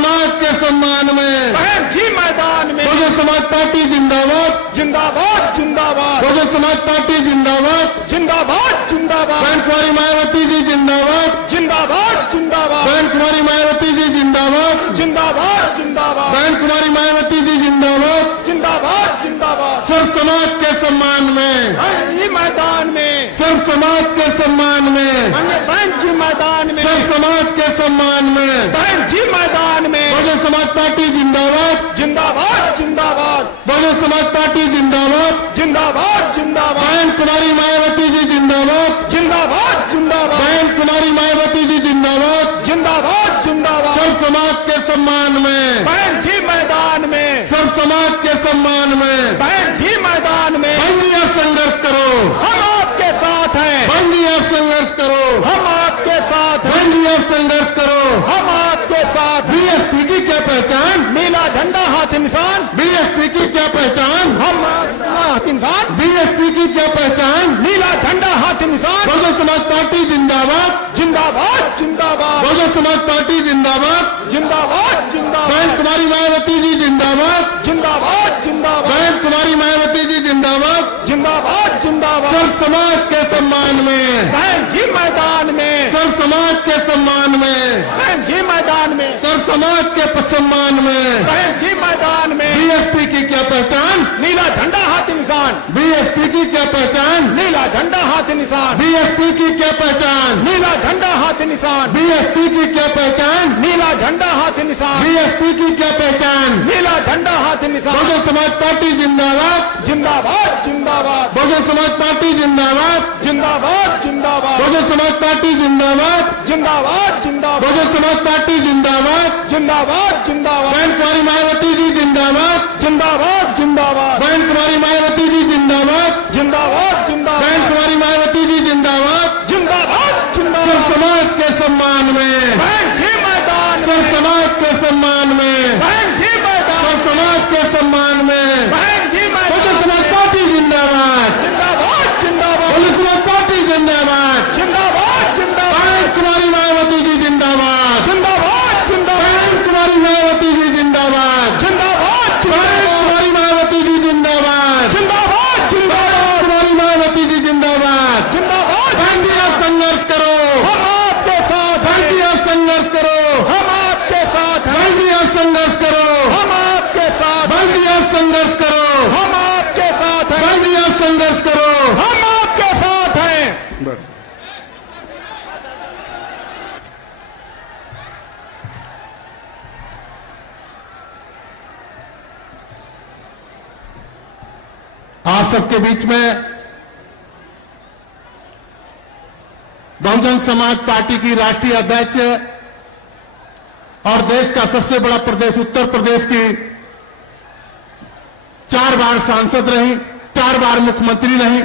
समाज के सम्मान में बहन जी मैदान में। बहुजन समाज पार्टी जिंदाबाद, जिंदाबाद जिंदाबाद, बहुजन समाज पार्टी जिंदाबाद, जिंदाबाद जिंदाबाद, बहन कुमारी मायावती जी जिंदाबाद, जिंदाबाद जिंदाबाद, बहन कुमारी मायावती जी जिंदाबाद, जिंदाबाद जिंदाबाद, बहन कुमारी मायावती जी जिंदाबाद, जिंदाबाद जिंदाबाद। सर्व समाज के सम्मान में, बहन जी मैदान में, सर्व समाज के सम्मान में, बहन जी मैदान में, सर्व समाज के सम्मान में, बहन जी मैदान में। बहुजन समाज पार्टी जिंदाबाद, जिंदाबाद जिंदाबाद, बहुजन समाज पार्टी जिंदाबाद, जिंदाबाद जिंदाबाद, बहन कुमारी मायावती जी जिंदाबाद, जिंदाबाद जिंदाबाद, बहन कुमारी मायावती जी जिंदाबाद, जिंदाबाद जिंदाबाद। सर्व समाज के सम्मान में, बहन जी मैदान में, सर्व समाज के सम्मान में, बहन जी मैदान में। बंदिया संघर्ष करो, हम आपके साथ हैं, बंदिया संघर्ष करो, हम आपके साथ हैं, बंदिया संघर्ष करो। हम आपके साथ हैं। बीएसपी की क्या पहचान, नीला झंडा हाथ इंसान, बीएसपी की क्या पहचान, हम हाथ इंसान, बीएसपी की क्या पहचान। नीला झंडा हाथ इंसान। बहुजन समाज पार्टी जिंदाबाद, जिंदाबाद जिंदाबाद, बहुजन समाज पार्टी जिंदाबाद, जिंदाबाद जिंदाबाद, बहन कुमारी मायावती जी जिंदाबाद, जिंदाबाद जिंदाबाद, बहन कुमारी मायावती जी जिंदाबाद, जिंदाबाद जिंदाबाद। सर्व समाज के सम्मान में, बहन जी मैदान में, सर्व समाज के सम्मान में, बहन जी मैदान में, सर्व समाज के सम्मान में। बहन जी मैदान में। बीएसपी की क्या पहचान, नीला झंडा हाथ इंसान, बीएसपी की क्या पहचान, नीला झंडा हाथ निशान, बीएसपी की क्या पहचान, नीला झंडा हाथ निशान, बीएसपी की क्या पहचान, नीला झंडा हाथ निशान, बीएसपी की क्या पहचान। नीला झंडा हाथ निशान। बहुजन समाज पार्टी जिंदाबाद, जिंदाबाद जिंदाबाद, बहुजन समाज पार्टी जिंदाबाद, जिंदाबाद जिंदाबाद, बहुजन समाज पार्टी जिंदाबाद, जिंदाबाद जिंदाबाद, बहुजन समाज पार्टी जिंदाबाद, जिंदाबाद जिंदाबाद, बहन कुमारी मायावती जी जिंदाबाद, जिंदाबाद जिंदाबाद, बहन कुमारी मायावती जी जिंदाबाद, जिंदाबाद जिंदाबाद, बहन कुमारी मायावती जी जिंदाबाद। जिंदाबाद सर्व जिंदाबाद। समाज के सम्मान में, बहन जी मैदान सर्व में, समाज के सम्मान में, बहन जी मैदान, सर्व समाज के सम्मान में। बहन जी बहुजन मैदान, समाज पार्टी जिंदाबाद, जिंदाबाद जिंदाबाद, बहुजन समाज पार्टी जिंदाबाद, जिंदाबाद जिंदाबाद, बहन कुमारी मायावती जी जिंदाबाद, जिंदाबाद जिंदाबाद, बहन कुमारी मायावती जी जिंदाबाद, जिंदाबाद बहन कुमारी मायावती जी जिंदाबाद, जिंदाबाद, बहन कुमारी मायावती जी जिंदाबाद। जिंदाबाद। बंदिया संघर्ष करो, हम आपके साथ हैं, बंदिया संघर्ष करो, हम आपके साथ हैं, बंदिया संघर्ष करो, हम आपके साथ हैं, बंदिया संघर्ष करो, हम आपके साथ हैं, बंदिया संघर्ष करो। हम आपके साथ हैं। आप सबके बीच में बहुजन समाज पार्टी की राष्ट्रीय अध्यक्ष और देश का सबसे बड़ा प्रदेश उत्तर प्रदेश की 4 बार सांसद रही, 4 बार मुख्यमंत्री रही,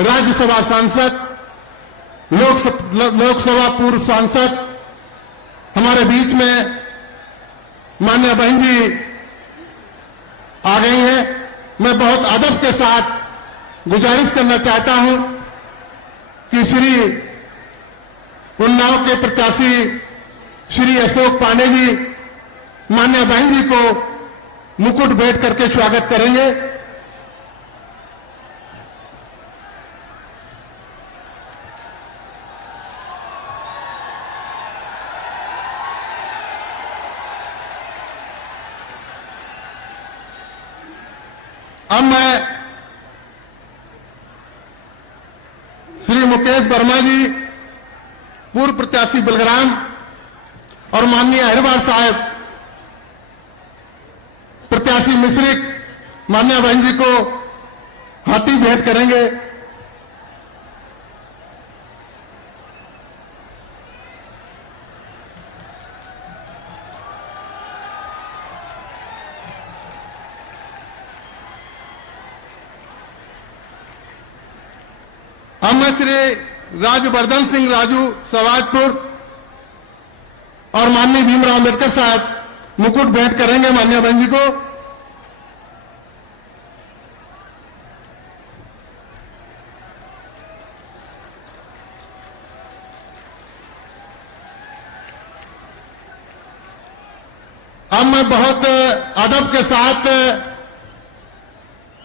राज्यसभा सांसद, लोकसभा पूर्व सांसद हमारे बीच में माननीय बहन जी आ गई हैं। मैं बहुत अदब के साथ गुजारिश करना चाहता हूं कि श्री उन्नाव के प्रत्याशी श्री अशोक पांडे जी माननीय बहन जी को मुकुट भेंट करके स्वागत करेंगे। अब मैं श्री मुकेश वर्मा जी पूर्व प्रत्याशी बलग्राम और माननीय अहिरवार साहब प्रत्याशी मिश्रिक माननीय बहन जी को हाथी भेंट करेंगे। अब मैं श्री राजवर्धन सिंह राजू सवाजपुर और माननीय भीमराव अम्बेडकर साहब मुकुट भेंट करेंगे माननीय बहन जी को। अब मैं बहुत अदब के साथ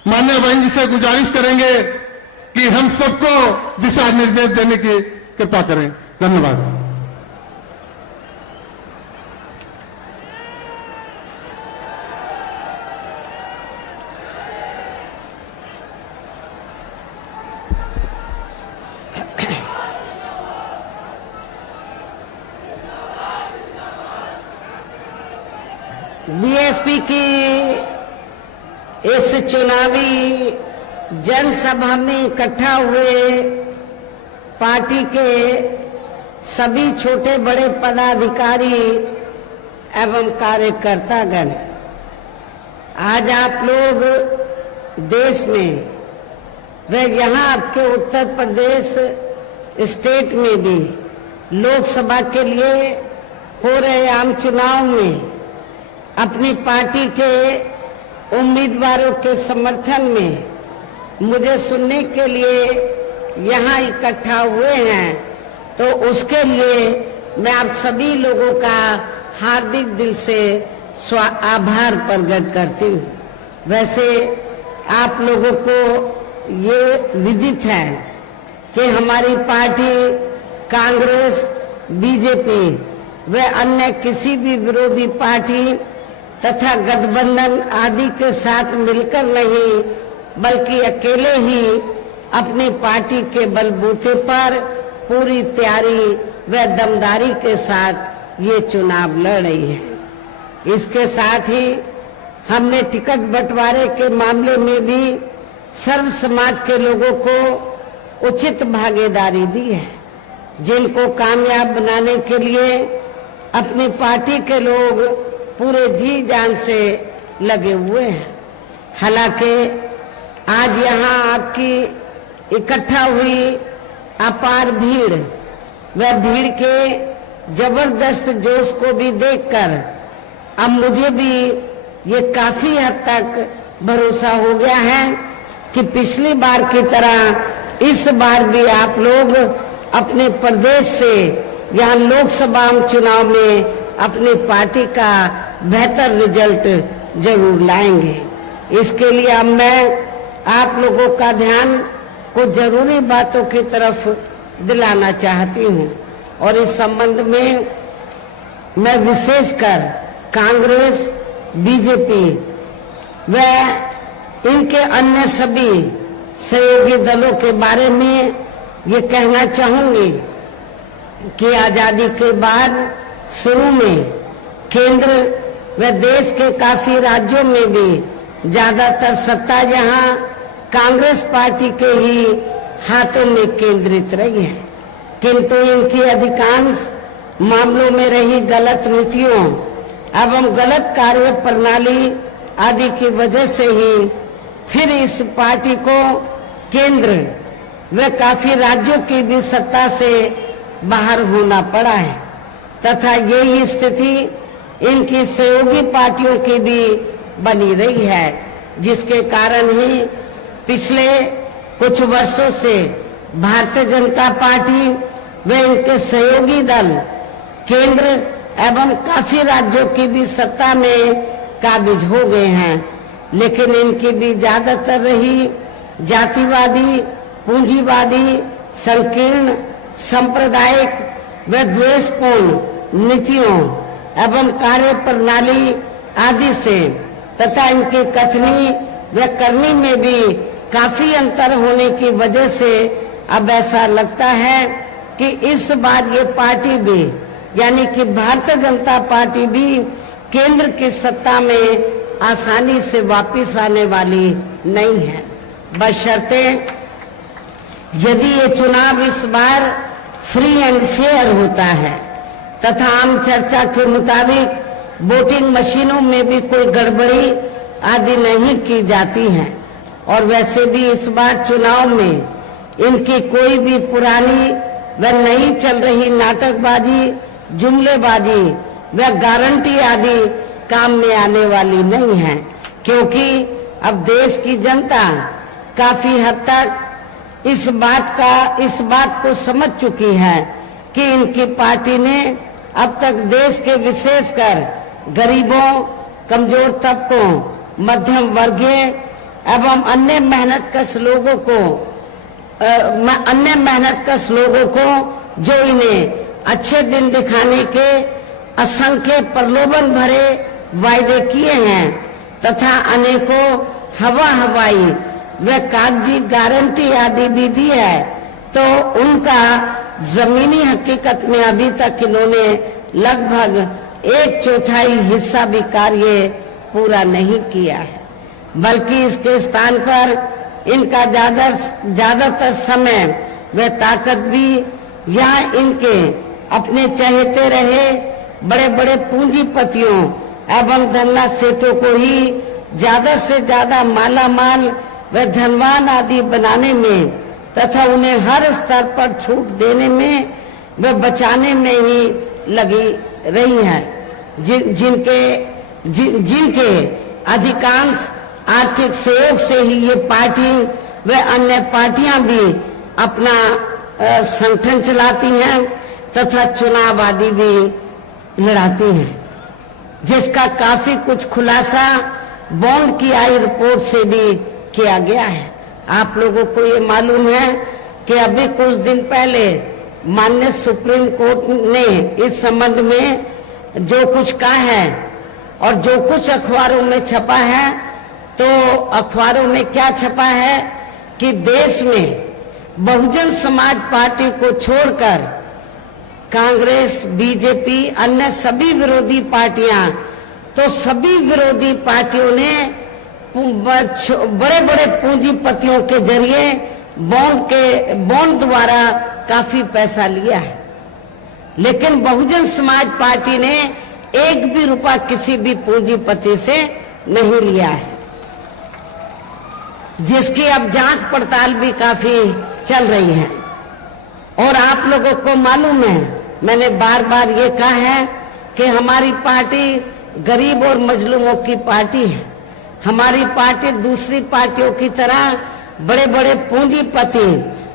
माननीय बहन जी से गुजारिश करेंगे कि हम सबको दिशा निर्देश देने की कृपा करें। धन्यवाद। बीएसपी की इस चुनावी जनसभा में इकट्ठा हुए पार्टी के सभी छोटे बड़े पदाधिकारी एवं कार्यकर्तागण, आज आप लोग देश में व यहाँ आपके उत्तर प्रदेश स्टेट में भी लोकसभा के लिए हो रहे आम चुनाव में अपनी पार्टी के उम्मीदवारों के समर्थन में मुझे सुनने के लिए यहाँ इकट्ठा हुए हैं, तो उसके लिए मैं आप सभी लोगों का हार्दिक दिल से आभार प्रकट करती हूँ। वैसे आप लोगों को ये विदित है कि हमारी पार्टी कांग्रेस, बीजेपी व अन्य किसी भी विरोधी पार्टी तथा गठबंधन आदि के साथ मिलकर नहीं, बल्कि अकेले ही अपनी पार्टी के बलबूते पर पूरी तैयारी व दमदारी के साथ ये चुनाव लड़ रही है। इसके साथ ही हमने टिकट बंटवारे के मामले में भी सर्व समाज के लोगों को उचित भागीदारी दी है, जिनको कामयाब बनाने के लिए अपनी पार्टी के लोग पूरे जी जान से लगे हुए हैं। हालांकि आज यहाँ आपकी इकट्ठा हुई अपार भीड़ व भीड़ के जबरदस्त जोश को भी देखकर अब मुझे भी ये काफी हद तक भरोसा हो गया है कि पिछली बार की तरह इस बार भी आप लोग अपने प्रदेश से यहाँ लोकसभा चुनाव में अपनी पार्टी का बेहतर रिजल्ट जरूर लाएंगे। इसके लिए अब मैं आप लोगों का ध्यान कुछ जरूरी बातों की तरफ दिलाना चाहती हूँ, और इस संबंध में मैं विशेषकर कांग्रेस, बीजेपी व इनके अन्य सभी सहयोगी दलों के बारे में ये कहना चाहूंगी कि आजादी के बाद शुरू में केंद्र व देश के काफी राज्यों में भी ज्यादातर सत्ता यहाँ कांग्रेस पार्टी के ही हाथों में केंद्रित रही है, किंतु इनकी अधिकांश मामलों में रही गलत नीतियों एवं गलत कार्य प्रणाली आदि की वजह से ही फिर इस पार्टी को केंद्र व काफी राज्यों की भी सत्ता से बाहर होना पड़ा है, तथा यही स्थिति इनकी सहयोगी पार्टियों की भी बनी रही है, जिसके कारण ही पिछले कुछ वर्षों से भारतीय जनता पार्टी व इनके सहयोगी दल केंद्र एवं काफी राज्यों की भी सत्ता में काबिज हो गए हैं, लेकिन इनकी भी ज्यादातर रही जातिवादी, पूंजीवादी, संकीर्ण, सांप्रदायिक व द्वेषपूर्ण नीतियों एवं कार्य प्रणाली आदि से तथा इनकी कथनी व करनी में भी काफी अंतर होने की वजह से अब ऐसा लगता है कि इस बार ये पार्टी भी यानी कि भारतीय जनता पार्टी भी केंद्र की सत्ता में आसानी से वापस आने वाली नहीं है, बशर्ते यदि ये चुनाव इस बार फ्री एंड फेयर होता है तथा आम चर्चा के मुताबिक वोटिंग मशीनों में भी कोई गड़बड़ी आदि नहीं की जाती है। और वैसे भी इस बार चुनाव में इनकी कोई भी पुरानी व नई चल रही नाटकबाजी, जुमलेबाजी व गारंटी आदि काम में आने वाली नहीं है, क्योंकि अब देश की जनता काफी हद तक इस बात को समझ चुकी है कि इनकी पार्टी ने अब तक देश के विशेषकर गरीबों, कमजोर तबकों, मध्यम वर्गीय एवं अन्य मेहनतकश लोगों को जो इन्हें अच्छे दिन दिखाने के असंख्य प्रलोभन भरे वायदे किए हैं तथा अनेकों हवाई व कागजी गारंटी आदि भी दी है, तो उनका जमीनी हकीकत में अभी तक इन्होंने लगभग 1/4 हिस्सा भी कार्य पूरा नहीं किया है, बल्कि इसके स्थान पर इनका ज्यादातर समय व ताकत भी यहाँ इनके अपने चहेते रहे बड़े बड़े पूंजीपतियों एवं धन्ना सेठों को ही ज्यादा से ज्यादा मालामाल व धनवान आदि बनाने में तथा उन्हें हर स्तर पर छूट देने में व बचाने में ही लगी रही है, जिनके अधिकांश आर्थिक सहयोग से ही ये पार्टी व अन्य पार्टियां भी अपना संगठन चलाती हैं तथा चुनाव आदि भी लड़ाती हैं, जिसका काफी कुछ खुलासा बॉन्ड की आई रिपोर्ट से भी किया गया है। आप लोगों को ये मालूम है कि अभी कुछ दिन पहले माननीय सुप्रीम कोर्ट ने इस संबंध में जो कुछ कहा है और जो कुछ अखबारों में छपा है, तो अखबारों में क्या छपा है कि देश में बहुजन समाज पार्टी को छोड़कर कांग्रेस, बीजेपी, अन्य सभी विरोधी पार्टियां, तो सभी विरोधी पार्टियों ने बड़े बड़े पूंजीपतियों के जरिए बॉन्ड द्वारा काफी पैसा लिया है, लेकिन बहुजन समाज पार्टी ने एक भी रुपया किसी भी पूंजीपति से नहीं लिया है, जिसकी अब जांच पड़ताल भी काफी चल रही है। और आप लोगों को मालूम है, मैंने बार बार ये कहा है कि हमारी पार्टी गरीब और मजलूमों की पार्टी है। हमारी पार्टी दूसरी पार्टियों की तरह बड़े बड़े पूंजीपति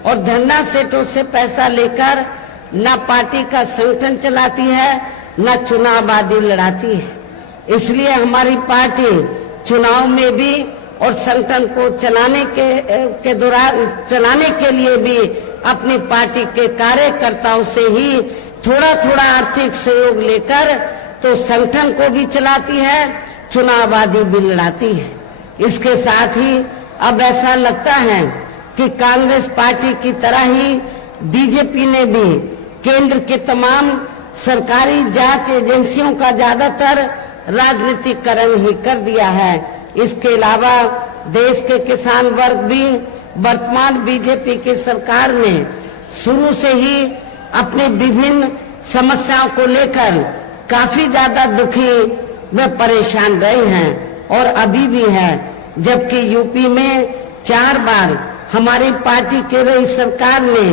और धन्ना सेठों से पैसा लेकर न पार्टी का संगठन चलाती है, न चुनाव आदि लड़ाती है। इसलिए हमारी पार्टी चुनाव में भी और संगठन को चलाने के लिए भी अपनी पार्टी के कार्यकर्ताओं से ही थोड़ा थोड़ा आर्थिक सहयोग लेकर तो संगठन को भी चलाती है, चुनाव आदि भी लड़ाती है। इसके साथ ही अब ऐसा लगता है कि कांग्रेस पार्टी की तरह ही बीजेपी ने भी केंद्र के तमाम सरकारी जांच एजेंसियों का ज्यादातर राजनीतिकरण ही कर दिया है। इसके अलावा देश के किसान वर्ग भी वर्तमान बीजेपी की सरकार में शुरू से ही अपनी विभिन्न समस्याओं को लेकर काफी ज्यादा दुखी व परेशान रहे हैं और अभी भी है, जबकि यूपी में 4 बार हमारी पार्टी की रही सरकार ने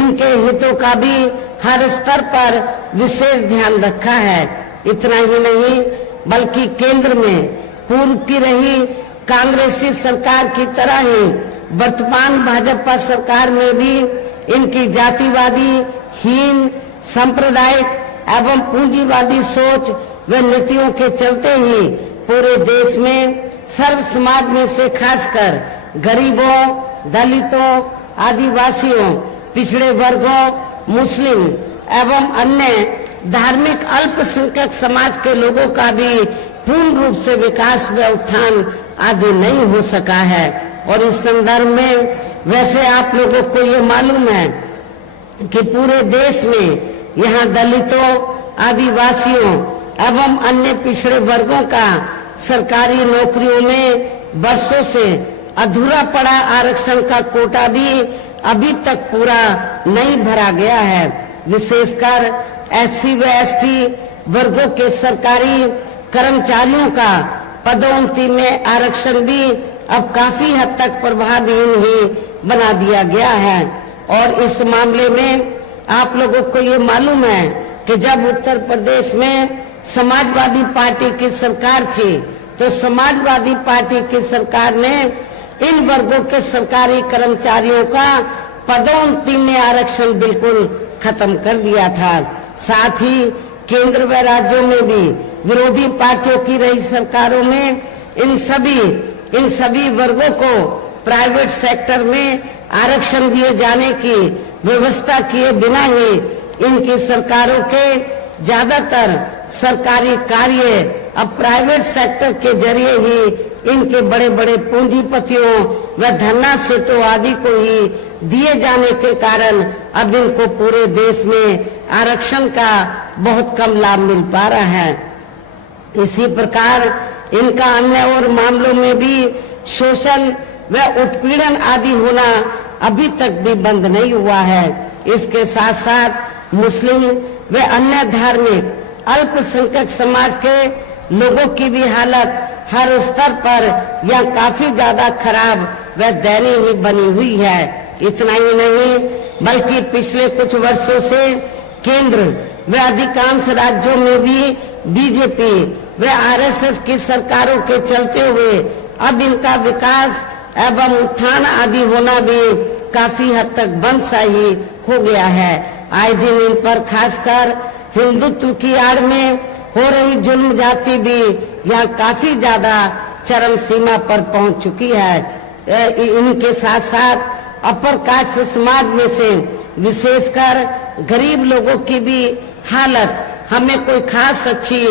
इनके हितों का भी हर स्तर पर विशेष ध्यान रखा है। इतना ही नहीं बल्कि केंद्र में पूर्व की रही कांग्रेसी सरकार की तरह ही वर्तमान भाजपा सरकार में भी इनकी जातिवादी, हीन, सांप्रदायिक एवं पूंजीवादी सोच व नीतियों के चलते ही पूरे देश में सर्व समाज में से खासकर गरीबों, दलितों, आदिवासियों, पिछड़े वर्गों, मुस्लिम एवं अन्य धार्मिक अल्पसंख्यक समाज के लोगों का भी पूर्ण रूप से विकास व उत्थान आदि नहीं हो सका है। और इस संदर्भ में वैसे आप लोगों को ये मालूम है कि पूरे देश में यहाँ दलितों, आदिवासियों एवं अन्य पिछड़े वर्गों का सरकारी नौकरियों में वर्षों से अधूरा पड़ा आरक्षण का कोटा भी अभी तक पूरा नहीं भरा गया है। विशेषकर एससी व एसटी वर्गों के सरकारी कर्मचारियों का पदोन्नति में आरक्षण भी अब काफी हद तक प्रभावहीन ही बना दिया गया है। और इस मामले में आप लोगों को ये मालूम है कि जब उत्तर प्रदेश में समाजवादी पार्टी की सरकार थी, तो समाजवादी पार्टी की सरकार ने इन वर्गों के सरकारी कर्मचारियों का पदोन्नति में आरक्षण बिल्कुल खत्म कर दिया था। साथ ही केंद्र व राज्यों में भी विरोधी पार्टियों की रही सरकारों में इन सभी वर्गों को प्राइवेट सेक्टर में आरक्षण दिए जाने की व्यवस्था किए बिना ही इनकी सरकारों के ज्यादातर सरकारी कार्य अब प्राइवेट सेक्टर के जरिए ही इनके बड़े बड़े पूंजीपतियों व धन्ना सेठों आदि को ही दिए जाने के कारण अब इनको पूरे देश में आरक्षण का बहुत कम लाभ मिल पा रहा है। इसी प्रकार इनका अन्य और मामलों में भी शोषण व उत्पीड़न आदि होना अभी तक भी बंद नहीं हुआ है। इसके साथ साथ मुस्लिम व अन्य धार्मिक अल्पसंख्यक समाज के लोगों की भी हालत हर स्तर पर यह काफी ज्यादा खराब व दयनीय ही बनी हुई है। इतना ही नहीं बल्कि पिछले कुछ वर्षों से केंद्र व अधिकांश राज्यों में भी बीजेपी व आरएसएस की सरकारों के चलते हुए अब इनका विकास एवं उत्थान आदि होना भी काफी हद तक बंद सा ही हो गया है। आए दिन इन पर खासकर हिंदुत्व की आड़ में हो रही जुल्म जाति भी यहाँ काफी ज्यादा चरम सीमा पर पहुंच चुकी है। इनके साथ साथ अपर कास्ट समाज में से विशेषकर गरीब लोगों की भी हालत हमें कोई खास अच्छी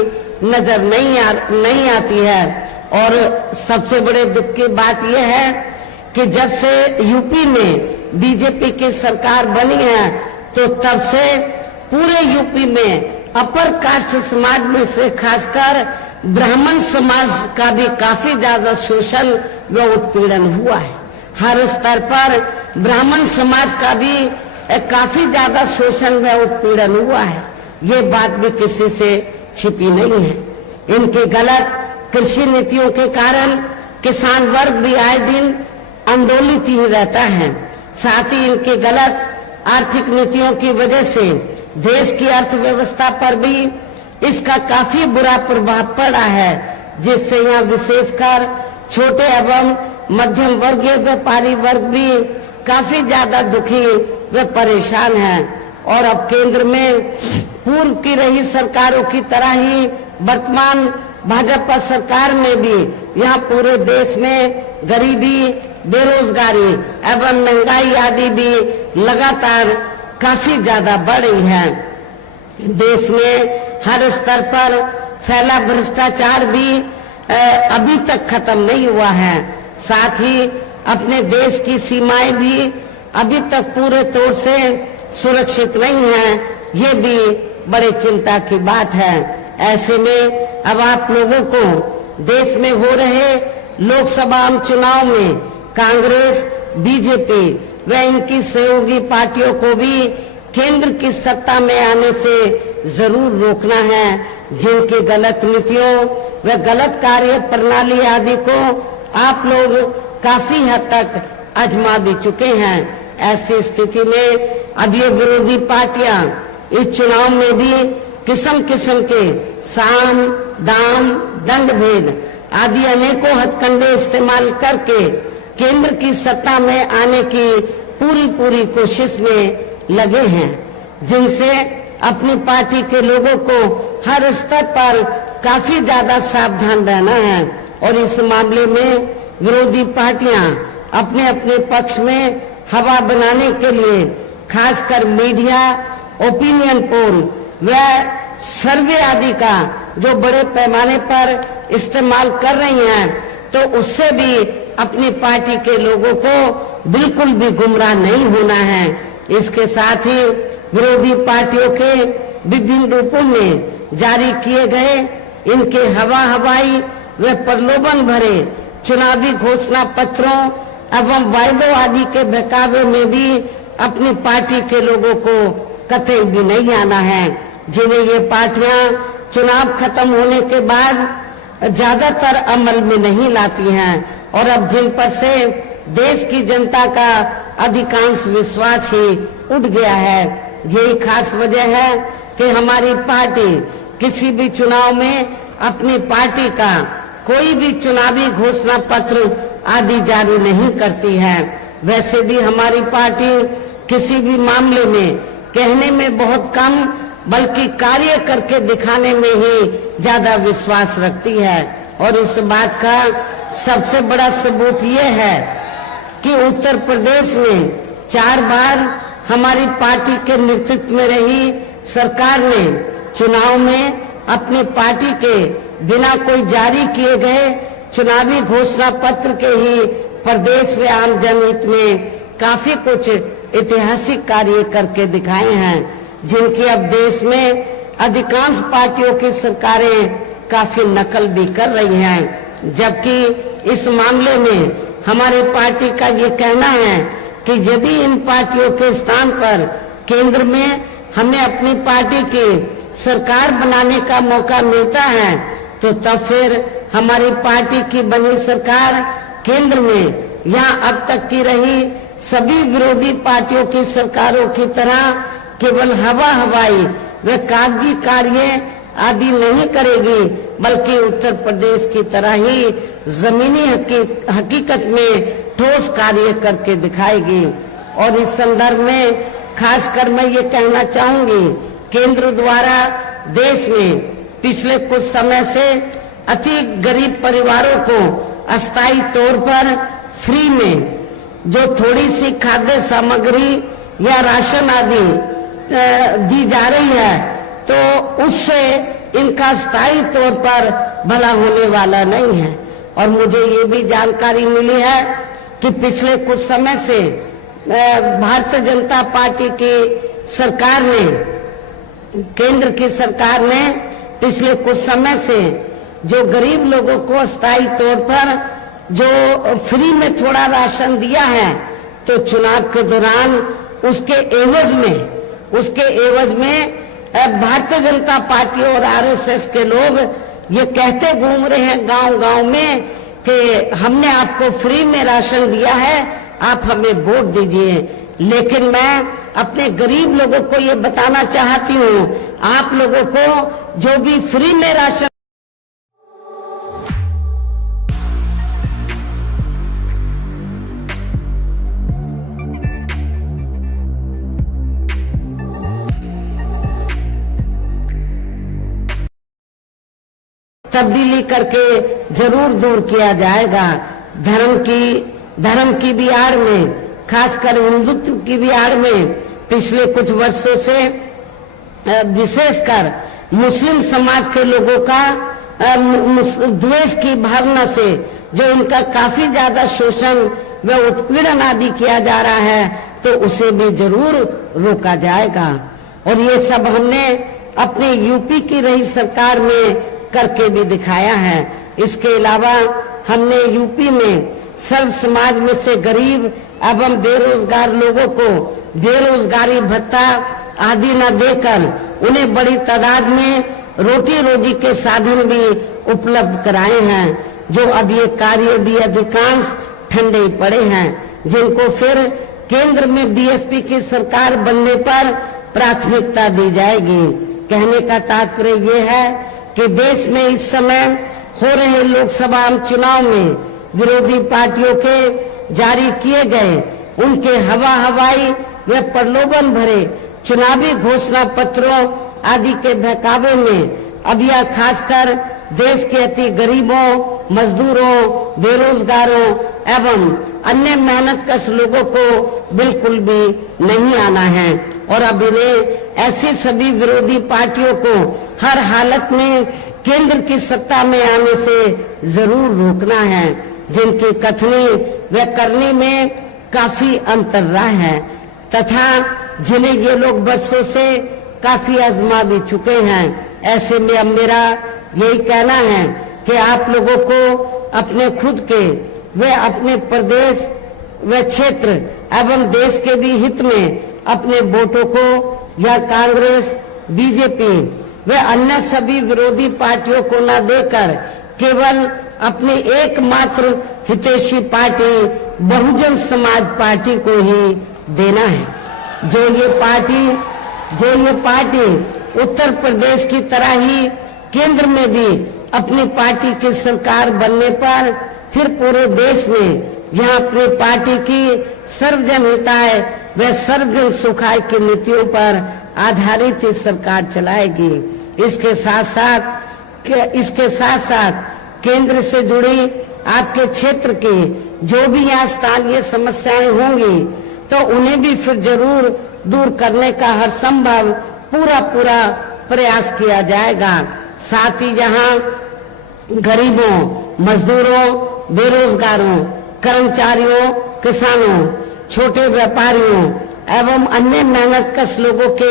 नजर नहीं आती है। और सबसे बड़े दुख की बात यह है कि जब से यूपी में बीजेपी की सरकार बनी है तो तब से पूरे यूपी में अपर कास्ट समाज में से खासकर ब्राह्मण समाज का भी काफी ज्यादा शोषण व उत्पीड़न हुआ है। हर स्तर पर ब्राह्मण समाज का भी काफी ज्यादा शोषण व उत्पीड़न हुआ है। ये बात भी किसी से छिपी नहीं है। इनके गलत कृषि नीतियों के कारण किसान वर्ग भी आए दिन आंदोलित ही रहता है। साथ ही इनके गलत आर्थिक नीतियों की वजह से देश की अर्थव्यवस्था पर भी इसका काफी बुरा प्रभाव पड़ा है, जिससे यहाँ विशेषकर छोटे एवं मध्यम वर्गीय व्यापारी वर्ग भी काफी ज्यादा दुखी व परेशान है। और अब केंद्र में पूर्व की रही सरकारों की तरह ही वर्तमान भाजपा सरकार में भी यहाँ पूरे देश में गरीबी, बेरोजगारी एवं महंगाई आदि भी लगातार काफी ज्यादा बढ़ रही है। देश में हर स्तर पर फैला भ्रष्टाचार भी अभी तक खत्म नहीं हुआ है। साथ ही अपने देश की सीमाएं भी अभी तक पूरे तौर से सुरक्षित नहीं है। ये भी बड़े चिंता की बात है। ऐसे में अब आप लोगों को देश में हो रहे लोकसभा आम चुनाव में कांग्रेस, बीजेपी व इनकी सहयोगी पार्टियों को भी केंद्र की सत्ता में आने से जरूर रोकना है। जिनकी गलत नीतियों व गलत कार्य प्रणाली आदि को आप लोग काफी हद तक आजमा भी चुके हैं। ऐसी स्थिति में अब ये विरोधी पार्टियां इस चुनाव में भी किस्म किस्म के साम, दाम, दंड भेद आदि अनेकों हथकंडे इस्तेमाल करके केंद्र की सत्ता में आने की पूरी कोशिश में लगे हैं, जिनसे अपनी पार्टी के लोगों को हर स्तर पर काफी ज्यादा सावधान रहना है। और इस मामले में विरोधी पार्टियां अपने अपने पक्ष में हवा बनाने के लिए खासकर मीडिया, ओपिनियन पोल व सर्वे आदि का जो बड़े पैमाने पर इस्तेमाल कर रही हैं, तो उससे भी अपनी पार्टी के लोगों को बिल्कुल भी गुमराह नहीं होना है। इसके साथ ही विरोधी पार्टियों के विभिन्न रूपों में जारी किए गए इनके हवाई व प्रलोभन भरे चुनावी घोषणा पत्रों एवं वायदों आदि के बहकावे में भी अपनी पार्टी के लोगों को कतई भी नहीं आना है, जिन्हें ये पार्टियां चुनाव खत्म होने के बाद ज्यादातर अमल में नहीं लाती हैं और अब जिन पर से देश की जनता का अधिकांश विश्वास ही उठ गया है। यही खास वजह है कि हमारी पार्टी किसी भी चुनाव में अपनी पार्टी का कोई भी चुनावी घोषणा पत्र आदि जारी नहीं करती है। वैसे भी हमारी पार्टी किसी भी मामले में कहने में बहुत कम बल्कि कार्य करके दिखाने में ही ज्यादा विश्वास रखती है। और इस बात का सबसे बड़ा सबूत ये है कि उत्तर प्रदेश में 4 बार हमारी पार्टी के नेतृत्व में रही सरकार ने चुनाव में अपनी पार्टी के बिना कोई जारी किए गए चुनावी घोषणा पत्र के ही प्रदेश में आम जनहित में काफी कुछ ऐतिहासिक कार्य करके दिखाए हैं, जिनकी अब देश में अधिकांश पार्टियों की सरकारें काफी नकल भी कर रही हैं। जबकि इस मामले में हमारी पार्टी का ये कहना है कि यदि इन पार्टियों के स्थान पर केंद्र में हमें अपनी पार्टी की सरकार बनाने का मौका मिलता है तो तब फिर हमारी पार्टी की बनी सरकार केंद्र में या अब तक की रही सभी विरोधी पार्टियों की सरकारों की तरह केवल हवाई व कागजी कार्य आदि नहीं करेगी, बल्कि उत्तर प्रदेश की तरह ही जमीनी हकीकत में ठोस कार्य करके दिखाएगी। और इस संदर्भ में खासकर मैं ये कहना चाहूंगी, केंद्र द्वारा देश में पिछले कुछ समय से अति गरीब परिवारों को अस्थायी तौर पर फ्री में जो थोड़ी सी खाद्य सामग्री या राशन आदि दी जा रही है, तो उससे इनका स्थायी तौर पर भला होने वाला नहीं है। और मुझे ये भी जानकारी मिली है कि पिछले कुछ समय से भारतीय जनता पार्टी की सरकार ने, केंद्र की सरकार ने पिछले कुछ समय से जो गरीब लोगों को स्थायी तौर पर जो फ्री में थोड़ा राशन दिया है, तो चुनाव के दौरान उसके एवज में भारतीय जनता पार्टी और आरएसएस के लोग ये कहते घूम रहे हैं गांव-गांव में कि हमने आपको फ्री में राशन दिया है, आप हमें वोट दीजिए। लेकिन मैं अपने गरीब लोगों को ये बताना चाहती हूँ, आप लोगों को जो भी फ्री में राशन तब्दीली करके जरूर दूर किया जाएगा। धर्म की भी आड़ में, खासकर हिंदुत्व की भी आड़ में पिछले कुछ वर्षों से विशेषकर मुस्लिम समाज के लोगों का द्वेष की भावना से जो उनका काफी ज्यादा शोषण व उत्पीड़न आदि किया जा रहा है, तो उसे भी जरूर रोका जाएगा। और ये सब हमने अपने यूपी की रही सरकार में करके भी दिखाया है। इसके अलावा हमने यूपी में सर्व समाज में से गरीब एवं बेरोजगार लोगों को बेरोजगारी भत्ता आदि न देकर उन्हें बड़ी तादाद में रोटी रोजी के साधन भी उपलब्ध कराए हैं, जो अब ये कार्य भी अधिकांश ठंडे ही पड़े हैं, जिनको फिर केंद्र में बीएसपी की सरकार बनने पर प्राथमिकता दी जाएगी। कहने का तात्पर्य ये है कि देश में इस समय हो रहे लोकसभा चुनाव में विरोधी पार्टियों के जारी किए गए उनके हवाई व प्रलोभन भरे चुनावी घोषणा पत्रों आदि के बहकावे में अब यह खासकर देश के अति गरीबों, मजदूरों, बेरोजगारों एवं अन्य मेहनतकश लोगों को बिल्कुल भी नहीं आना है। और अब इन्हें ऐसी सभी विरोधी पार्टियों को हर हालत में केंद्र की सत्ता में आने से जरूर रोकना है, जिनकी कथनी व करनी में काफी अंतर रहा है तथा जिन्हें ये लोग बरसों से काफी आजमा भी चुके हैं। ऐसे में अब मेरा यही कहना है कि आप लोगों को अपने खुद के व अपने प्रदेश व क्षेत्र एवं देश के भी हित में अपने वोटों को या कांग्रेस, बीजेपी व अन्य सभी विरोधी पार्टियों को न देकर केवल अपनी एकमात्र हितैषी पार्टी बहुजन समाज पार्टी को ही देना है। जो ये पार्टी उत्तर प्रदेश की तरह ही केंद्र में भी अपनी पार्टी की सरकार बनने पर फिर पूरे देश में जहां अपनी पार्टी की सर्वजन हिताय व सर्वजन सुखाय की नीतियों पर आधारित ही सरकार चलाएगी। इसके साथ साथ केंद्र से जुड़ी आपके क्षेत्र की जो भी यहाँ स्थानीय समस्याएं होंगी तो उन्हें भी फिर जरूर दूर करने का हर संभव पूरा प्रयास किया जाएगा। साथ ही यहाँ गरीबों, मजदूरों, बेरोजगारों, कर्मचारियों, किसानों, छोटे व्यापारियों एवं अन्य मेहनतकश लोगों के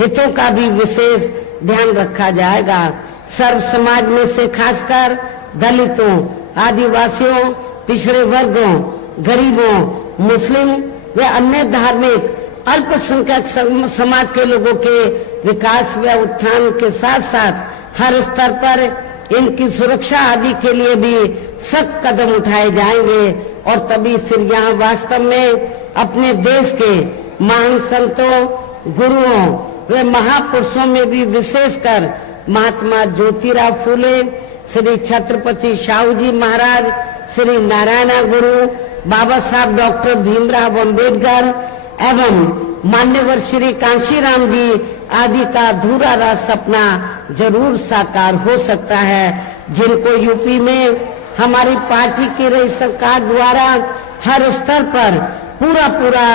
हितों का भी विशेष ध्यान रखा जाएगा। सर्व समाज में से खासकर दलितों, आदिवासियों, पिछड़े वर्गों, गरीबों, मुस्लिम व अन्य धार्मिक अल्पसंख्यक समाज के लोगों के विकास व उत्थान के साथ साथ हर स्तर पर इनकी सुरक्षा आदि के लिए भी सख्त कदम उठाए जाएंगे और तभी फिर यहाँ वास्तव में अपने देश के महान संतों, गुरुओं व महापुरुषों में भी विशेषकर महात्मा ज्योतिराव फूले, श्री छत्रपति शाहू जी महाराज, श्री नारायण गुरु, बाबा साहब डॉक्टर भीमराव अंबेडकर एवं मान्यवर श्री कांशीराम जी आदि का अधूरा रहा सपना जरूर साकार हो सकता है, जिनको यूपी में हमारी पार्टी की रही सरकार द्वारा हर स्तर पर पूरा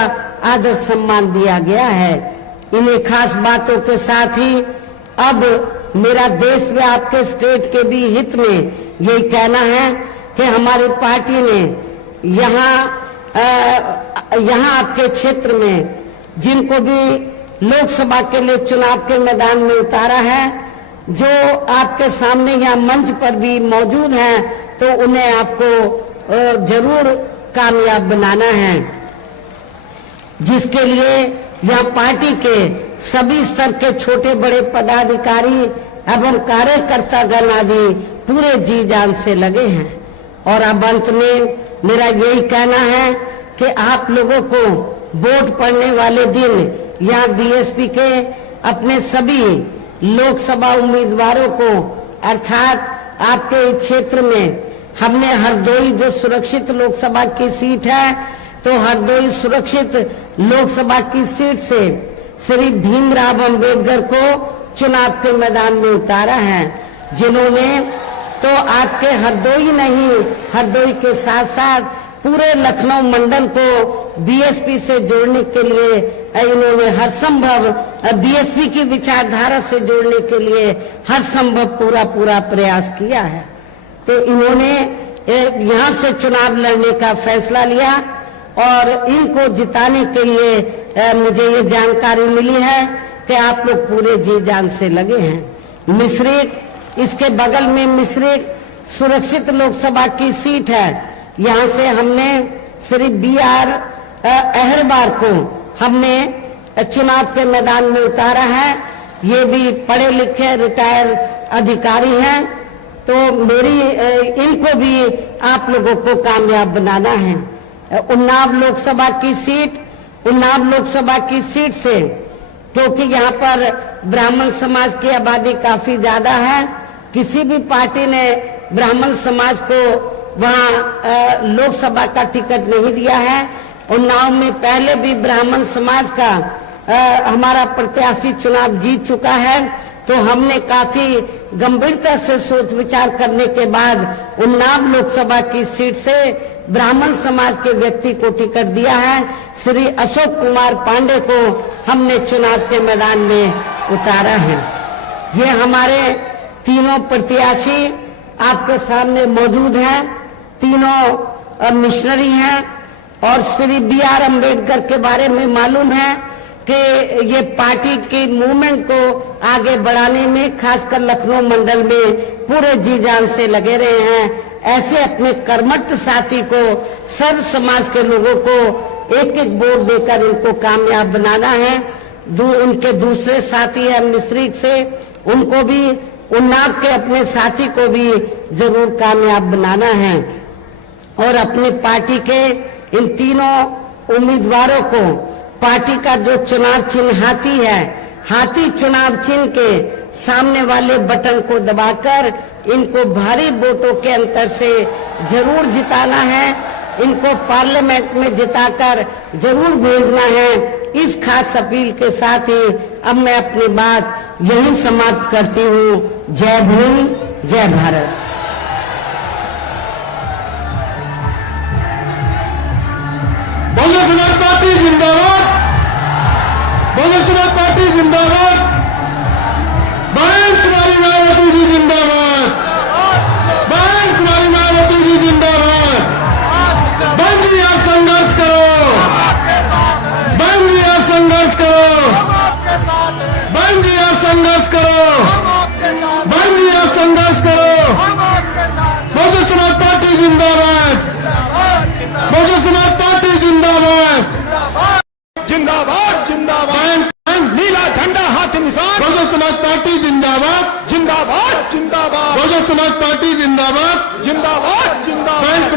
आदर सम्मान दिया गया है। इन्हीं खास बातों के साथ ही अब मेरा देश व आपके स्टेट के भी हित में यही कहना है कि हमारी पार्टी ने यहाँ आपके क्षेत्र में जिनको भी लोकसभा के लिए चुनाव के मैदान में उतारा है, जो आपके सामने यहाँ मंच पर भी मौजूद हैं, तो उन्हें आपको जरूर कामयाब बनाना है, जिसके लिए यहाँ पार्टी के सभी स्तर के छोटे बड़े पदाधिकारी एवं कार्यकर्तागण आदि पूरे जी जान से लगे हैं। और अब अंत में मेरा यही कहना है कि आप लोगों को वोट पड़ने वाले दिन यहाँ बीएसपी के अपने सभी लोकसभा उम्मीदवारों को अर्थात आपके क्षेत्र में हमने हरदोई जो सुरक्षित लोकसभा की सीट है, तो हरदोई सुरक्षित लोकसभा की सीट से श्री भीमराव अंबेडकर को चुनाव के मैदान में उतारा है, जिन्होंने तो आपके हरदोई नहीं, हरदोई के साथ साथ पूरे लखनऊ मंडल को बीएसपी से जोड़ने के लिए इन्होंने हर संभव बीएसपी की विचारधारा से जोड़ने के लिए हर संभव पूरा प्रयास किया है। तो इन्होंने यहाँ से चुनाव लड़ने का फैसला लिया और इनको जिताने के लिए मुझे ये जानकारी मिली है कि आप लोग पूरे जी जान से लगे हैं। मिश्रिक, इसके बगल में मिश्रिक सुरक्षित लोकसभा की सीट है, यहाँ से हमने श्री BR अहरबार को हमने चुनाव के मैदान में उतारा है। ये भी पढ़े लिखे रिटायर अधिकारी हैं, तो इनको भी आप लोगों को कामयाब बनाना है। उन्नाव लोकसभा की सीट से, क्योंकि यहाँ पर ब्राह्मण समाज की आबादी काफी ज्यादा है, किसी भी पार्टी ने ब्राह्मण समाज को वहाँ लोकसभा का टिकट नहीं दिया है। उन्नाव में पहले भी ब्राह्मण समाज का हमारा प्रत्याशी चुनाव जीत चुका है, तो हमने काफी गंभीरता से सोच विचार करने के बाद उन्नाव लोकसभा की सीट से ब्राह्मण समाज के व्यक्ति को टिकट दिया है। श्री अशोक कुमार पांडे को हमने चुनाव के मैदान में उतारा है। ये हमारे तीनों प्रत्याशी आपके सामने मौजूद हैं, तीनों मिशनरी हैं और श्री BR अम्बेडकर के बारे में मालूम है कि ये पार्टी की मूवमेंट को आगे बढ़ाने में खासकर लखनऊ मंडल में पूरे जी जान से लगे रहे हैं। ऐसे अपने कर्मठ साथी को, सर्व समाज के लोगों को एक एक वोट देकर इनको कामयाब बनाना है। उनके दूसरे साथी है मिश्रिक से, उनको भी उन्नाव के अपने साथी को भी जरूर कामयाब बनाना है और अपनी पार्टी के इन तीनों उम्मीदवारों को पार्टी का जो चुनाव चिन्ह हाथी है, हाथी चुनाव चिन्ह के सामने वाले बटन को दबाकर इनको भारी वोटों के अंतर से जरूर जिताना है, इनको पार्लियामेंट में जिताकर जरूर भेजना है। इस खास अपील के साथ ही अब मैं अपनी बात यही समाप्त करती हूँ। जय भीम, जय भारत। बहुजन समाज पार्टी जिंदाबाद, बहुजन समाज पार्टी जिंदाबाद, बहन कुमारी मायावती जी जिंदाबाद, बहन कुमारी मायावती जी जिंदाबाद। बहन जी आप संघर्ष करो, बहन जी आप संघर्ष करो, बहन जी आप संघर्ष करो, बहन जी आप संघर्ष करो। बहुजन समाज पार्टी जिंदाबाद, बहुजन समाज पार्टी जिंदाबाद, जिंदाबाद जिंदाबाद। नीला झंडा हाथ निशान। बहुजन समाज पार्टी जिंदाबाद, जिंदाबाद जिंदाबाद। बहुजन समाज पार्टी जिंदाबाद, जिंदाबाद जिंदाबाद। बहन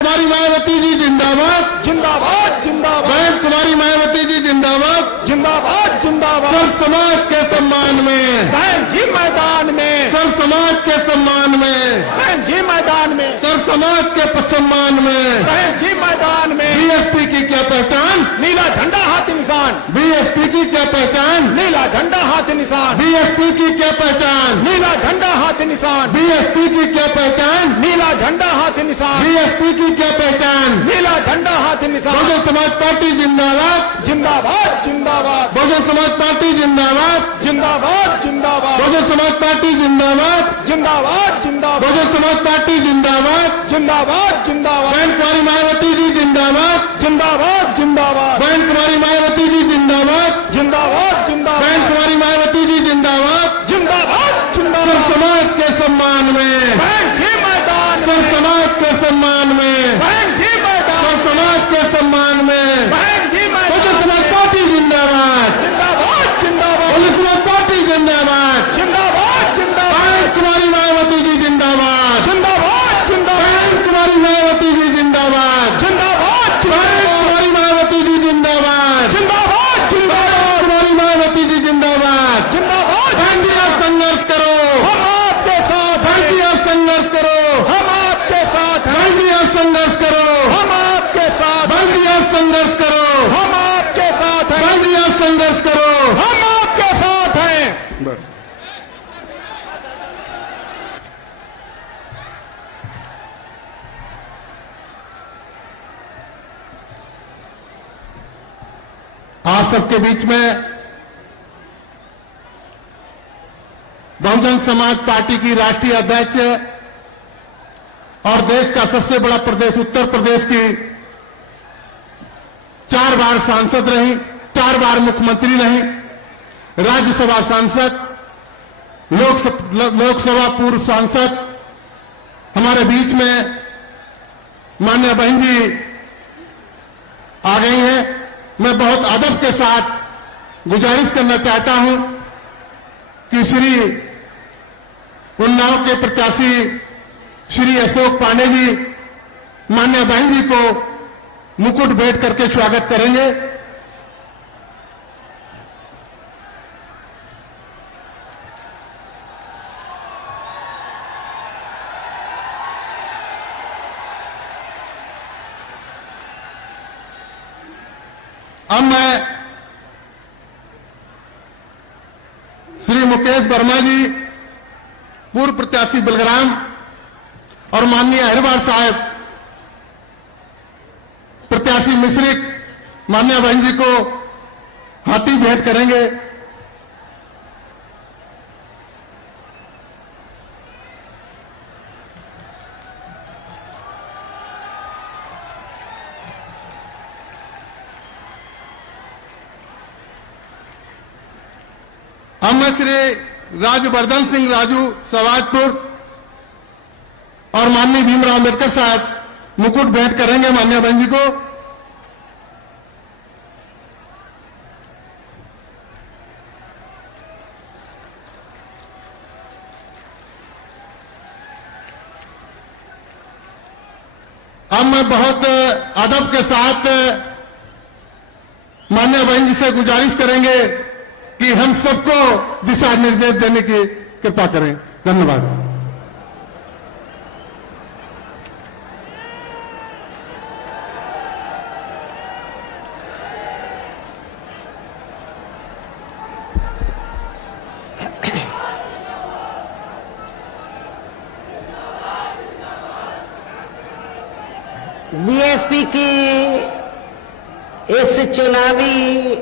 कुमारी मायावती जी जिंदाबाद, जिंदाबाद जिंदाबाद। बहन कुमारी मायावती जी जिंदाबाद। जिंदाबाद जिंदाबाद। सब समाज के सम्मान में, बहन जी मैदान में, सब समाज के सम्मान में, बहन जी मैदान में, सब समाज के सम्मान में। बहन जी मैदान में। बीएसपी की क्या पहचान, नीला झंडा हाथ निशान। बीएसपी की क्या पहचान, नीला झंडा हाथ निशान। बीएसपी की क्या पहचान, नीला झंडा हाथ निशान। बीएसपी की क्या पहचान, नीला झंडा हाथ निशान। बीएसपी की क्या पहचान। नीला झंडा हाथ निशान। बहुजन समाज पार्टी जिंदाबाद, जिंदाबाद जिंदाबाद। बहुजन समाज पार्टी जिंदाबाद, जिंदाबाद जिंदाबाद। बहुजन समाज पार्टी जिंदाबाद, जिंदाबाद जिंदाबाद। बहुजन समाज पार्टी जिंदाबाद। जिंदाबाद जिंदाबाद। बहन कुमारी मायावती जी जिंदाबाद, जिंदाबाद जिंदाबाद। बहन कुमारी मायावती जी जिंदाबाद, जिंदाबाद जिंदाबाद। बहन कुमारी मायावती जी जिंदाबाद। जिंदाबाद सब जिंदाबाद। समाज के सम्मान में, बहन जी मैदान सब में, समाज के सम्मान में, बहन जी मैदान, सब समाज के सम्मान में। बहन जी बहुजन मैदान समाज में। पार्टी जिंदाबाद, जिंदाबाद जिंदाबाद। बहुजन समाज पार्टी जिंदाबाद, जिंदाबाद जिंदाबाद। बहन कुमारी मायावती जी जिंदाबाद, जिंदाबाद जिंदाबाद। बहन कुमारी मायावती जी जिंदाबाद, जिंदाबाद बहन कुमारी मायावती जी जिंदाबाद, जिंदाबाद बहन जिंदाबाद। कुमारी मायावती जी जिंदाबाद। जिंदाबाद। बहन जी आप संघर्ष करो, हम आपके साथ बहन हैं। जी आप संघर्ष करो, हम आपके साथ हैं। बहन जी आप संघर्ष करो, हम आपके साथ हैं। बहन जी आप संघर्ष करो, हम आपके साथ हैं। बहन जी आप संघर्ष करो। हम आपके साथ हैं। आप सबके बीच में बहुजन समाज पार्टी की राष्ट्रीय अध्यक्ष और देश का सबसे बड़ा प्रदेश उत्तर प्रदेश की 4 बार सांसद रही, 4 बार मुख्यमंत्री रही, राज्यसभा सांसद, लोकसभा पूर्व सांसद हमारे बीच में माननीय बहन जी आ गई हैं। मैं बहुत अदब के साथ गुजारिश करना चाहता हूं कि श्री उन्नाव के प्रत्याशी श्री अशोक पांडे जी माननीय बहन जी को मुकुट भेंट करके स्वागत करेंगे। अब मैं श्री मुकेश वर्मा जी पूर्व प्रत्याशी बलग्राम और माननीय हरिवाल साहब प्रत्याशी मिश्रिक माननीय बहन जी को हाथी भेंट करेंगे। अब मैं श्री राजवर्धन सिंह राजू सवाजपुर और माननीय भीमराव अम्बेडकर साहब मुकुट भेंट करेंगे माननीय बहन जी को। अब मैं बहुत अदब के साथ माननीय बहन जी से गुजारिश करेंगे कि हम सबको दिशा निर्देश देने की कृपा करें। धन्यवाद। बीएसपी की इस चुनावी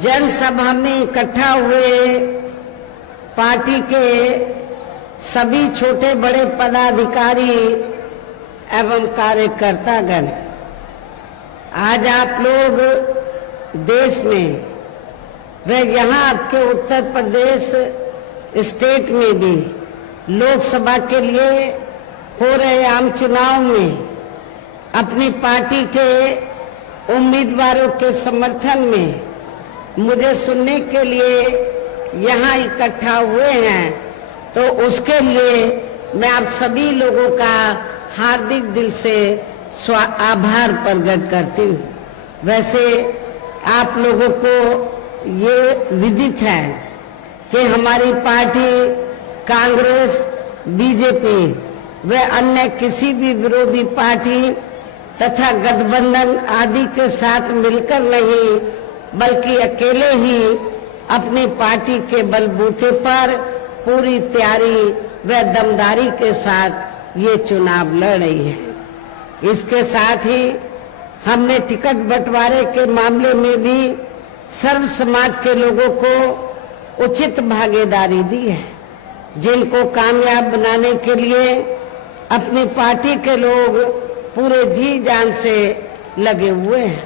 जनसभा में इकट्ठा हुए पार्टी के सभी छोटे बड़े पदाधिकारी एवं कार्यकर्तागण, आज आप लोग देश में व यहाँ आपके उत्तर प्रदेश स्टेट में भी लोकसभा के लिए हो रहे आम चुनाव में अपनी पार्टी के उम्मीदवारों के समर्थन में मुझे सुनने के लिए यहाँ इकट्ठा हुए हैं, तो उसके लिए मैं आप सभी लोगों का हार्दिक दिल से आभार प्रकट करती हूँ। वैसे आप लोगों को ये विदित है कि हमारी पार्टी कांग्रेस, बीजेपी व अन्य किसी भी विरोधी पार्टी तथा गठबंधन आदि के साथ मिलकर नहीं, बल्कि अकेले ही अपनी पार्टी के बलबूते पर पूरी तैयारी व दमदारी के साथ ये चुनाव लड़ रही है। इसके साथ ही हमने टिकट बंटवारे के मामले में भी सर्व समाज के लोगों को उचित भागीदारी दी है, जिनको कामयाब बनाने के लिए अपनी पार्टी के लोग पूरे जी जान से लगे हुए हैं।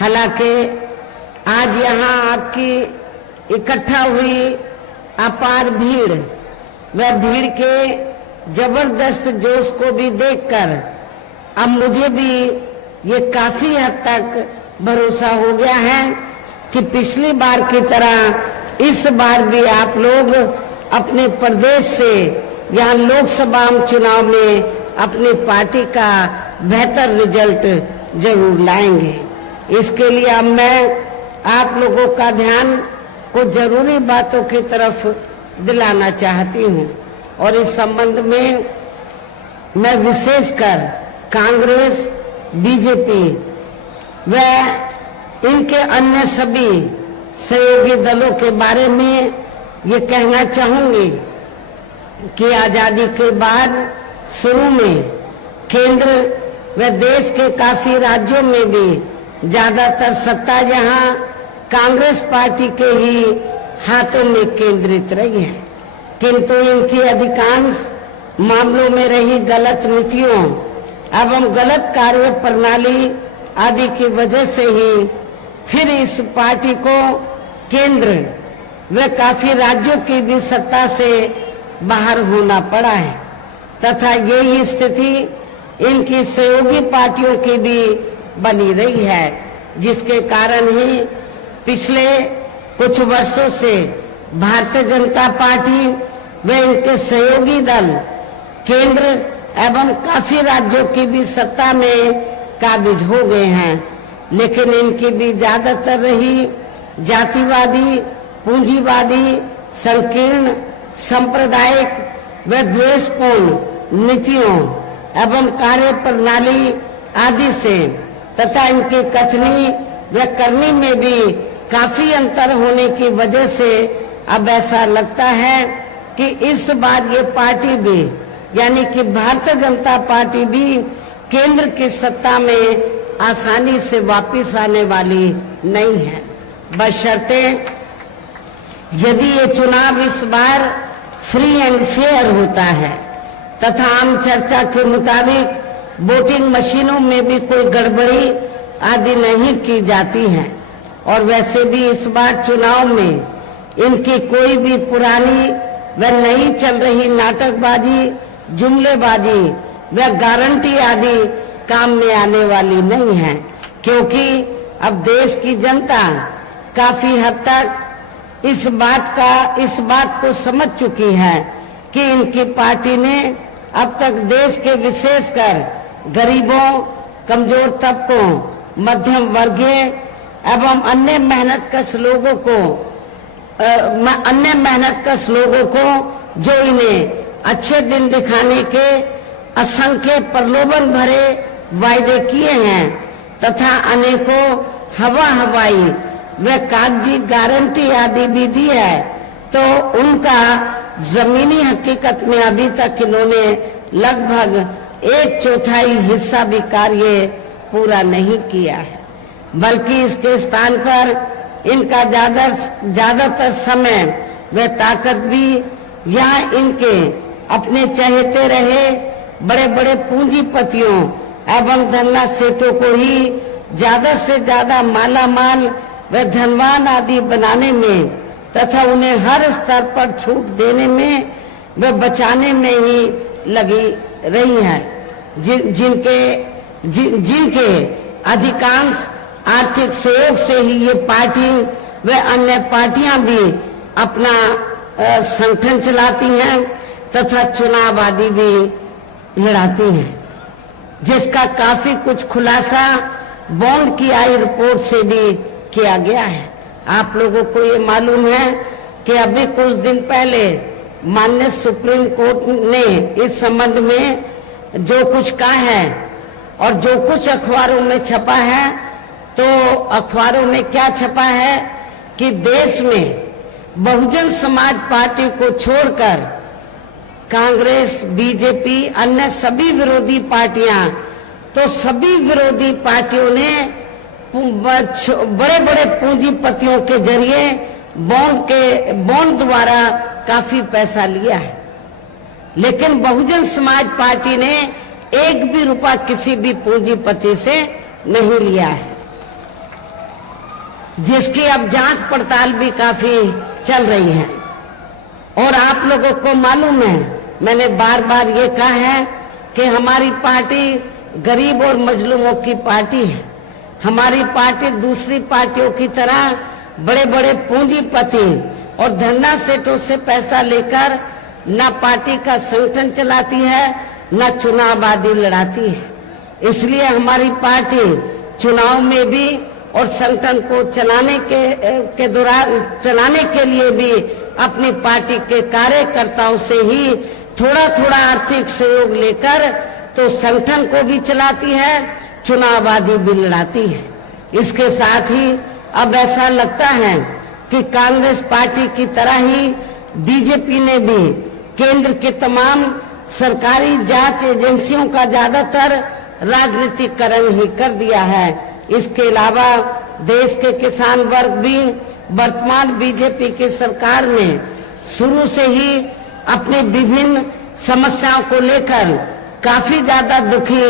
हालांकि आज यहाँ आपकी इकट्ठा हुई अपार भीड़ व भीड़ के जबरदस्त जोश को भी देखकर अब मुझे भी ये काफी हद तक भरोसा हो गया है कि पिछली बार की तरह इस बार भी आप लोग अपने प्रदेश से यहाँ लोकसभा चुनाव में अपनी पार्टी का बेहतर रिजल्ट जरूर लाएंगे। इसके लिए अब मैं आप लोगों का ध्यान को जरूरी बातों की तरफ दिलाना चाहती हूँ, और इस संबंध में मैं विशेषकर कांग्रेस, बीजेपी व इनके अन्य सभी सहयोगी दलों के बारे में ये कहना चाहूंगी कि आजादी के बाद शुरू में केंद्र व देश के काफी राज्यों में भी ज्यादातर सत्ता यहाँ कांग्रेस पार्टी के ही हाथों में केंद्रित रही है, किंतु इनकी अधिकांश मामलों में रही गलत नीतियों एवं गलत कार्य प्रणाली आदि की वजह से ही फिर इस पार्टी को केंद्र व काफी राज्यों की भी सत्ता से बाहर होना पड़ा है, तथा यही स्थिति इनकी सहयोगी पार्टियों की भी बनी रही है, जिसके कारण ही पिछले कुछ वर्षों से भारतीय जनता पार्टी व इनके सहयोगी दल केंद्र एवं काफी राज्यों की भी सत्ता में काबिज हो गए हैं, लेकिन इनकी भी ज्यादातर रही जातिवादी, पूंजीवादी, संकीर्ण, सांप्रदायिक व द्वेषपूर्ण नीतियों एवं कार्य प्रणाली आदि से तथा इनकी कथनी व करनी में भी काफी अंतर होने की वजह से अब ऐसा लगता है कि इस बार ये पार्टी भी यानी कि भारतीय जनता पार्टी भी केंद्र की सत्ता में आसानी से वापस आने वाली नहीं है, बशर्ते यदि ये चुनाव इस बार फ्री एंड फेयर होता है तथा आम चर्चा के मुताबिक वोटिंग मशीनों में भी कोई गड़बड़ी आदि नहीं की जाती है। और वैसे भी इस बार चुनाव में इनकी कोई भी पुरानी व नई चल रही नाटकबाजी, जुमलेबाजी व गारंटी आदि काम में आने वाली नहीं है, क्योंकि अब देश की जनता काफी हद तक इस बात को समझ चुकी है कि इनकी पार्टी ने अब तक देश के विशेषकर गरीबों, कमजोर तबकों, मध्यम वर्गीय एवं अन्य मेहनतकश लोगों को जो इन्हें अच्छे दिन दिखाने के असंख्य प्रलोभन भरे वायदे किए हैं तथा अनेकों हवाई व कागजी गारंटी आदि भी दी है, तो उनका जमीनी हकीकत में अभी तक इन्होंने लगभग एक चौथाई हिस्सा भी कार्य पूरा नहीं किया है, बल्कि इसके स्थान पर इनका ज्यादातर समय व ताकत भी यहाँ इनके अपने चहेते रहे बड़े बड़े पूंजीपतियों एवं धन्ना सेठों को ही ज्यादा से ज्यादा माला माल व धनवान आदि बनाने में तथा उन्हें हर स्तर पर छूट देने में व बचाने में ही लगी रही है, जिनके अधिकांश आर्थिक सहयोग से ही ये पार्टी व अन्य पार्टियां भी अपना संगठन चलाती हैं तथा चुनाव आदि भी लड़ाती हैं, जिसका काफी कुछ खुलासा बॉन्ड की आई रिपोर्ट से भी किया गया है। आप लोगों को ये मालूम है कि अभी कुछ दिन पहले माननीय सुप्रीम कोर्ट ने इस संबंध में जो कुछ कहा है और जो कुछ अखबारों में छपा है, तो अखबारों में क्या छपा है कि देश में बहुजन समाज पार्टी को छोड़कर कांग्रेस, बीजेपी, अन्य सभी विरोधी पार्टियां, तो सभी विरोधी पार्टियों ने बड़े बड़े पूंजीपतियों के जरिए बॉन्ड द्वारा काफी पैसा लिया है, लेकिन बहुजन समाज पार्टी ने एक भी रुपया किसी भी पूंजीपति से नहीं लिया है, जिसकी अब जांच पड़ताल भी काफी चल रही है। और आप लोगों को मालूम है, मैंने बार बार ये कहा है कि हमारी पार्टी गरीब और मजलूमों की पार्टी है। हमारी पार्टी दूसरी पार्टियों की तरह बड़े बड़े पूंजीपति और धन्ना सेठों से पैसा लेकर न पार्टी का संगठन चलाती है, न चुनाव आदि लड़ाती है। इसलिए हमारी पार्टी चुनाव में भी और संगठन को चलाने के लिए भी अपनी पार्टी के कार्यकर्ताओं से ही थोड़ा थोड़ा आर्थिक सहयोग लेकर तो संगठन को भी चलाती है, चुनाव आदि भी लड़ाती है। इसके साथ ही अब ऐसा लगता है कि कांग्रेस पार्टी की तरह ही बीजेपी ने भी केंद्र के तमाम सरकारी जांच एजेंसियों का ज्यादातर राजनीतिकरण ही कर दिया है। इसके अलावा देश के किसान वर्ग भी वर्तमान बीजेपी की सरकार में शुरू से ही अपनी विभिन्न समस्याओं को लेकर काफी ज्यादा दुखी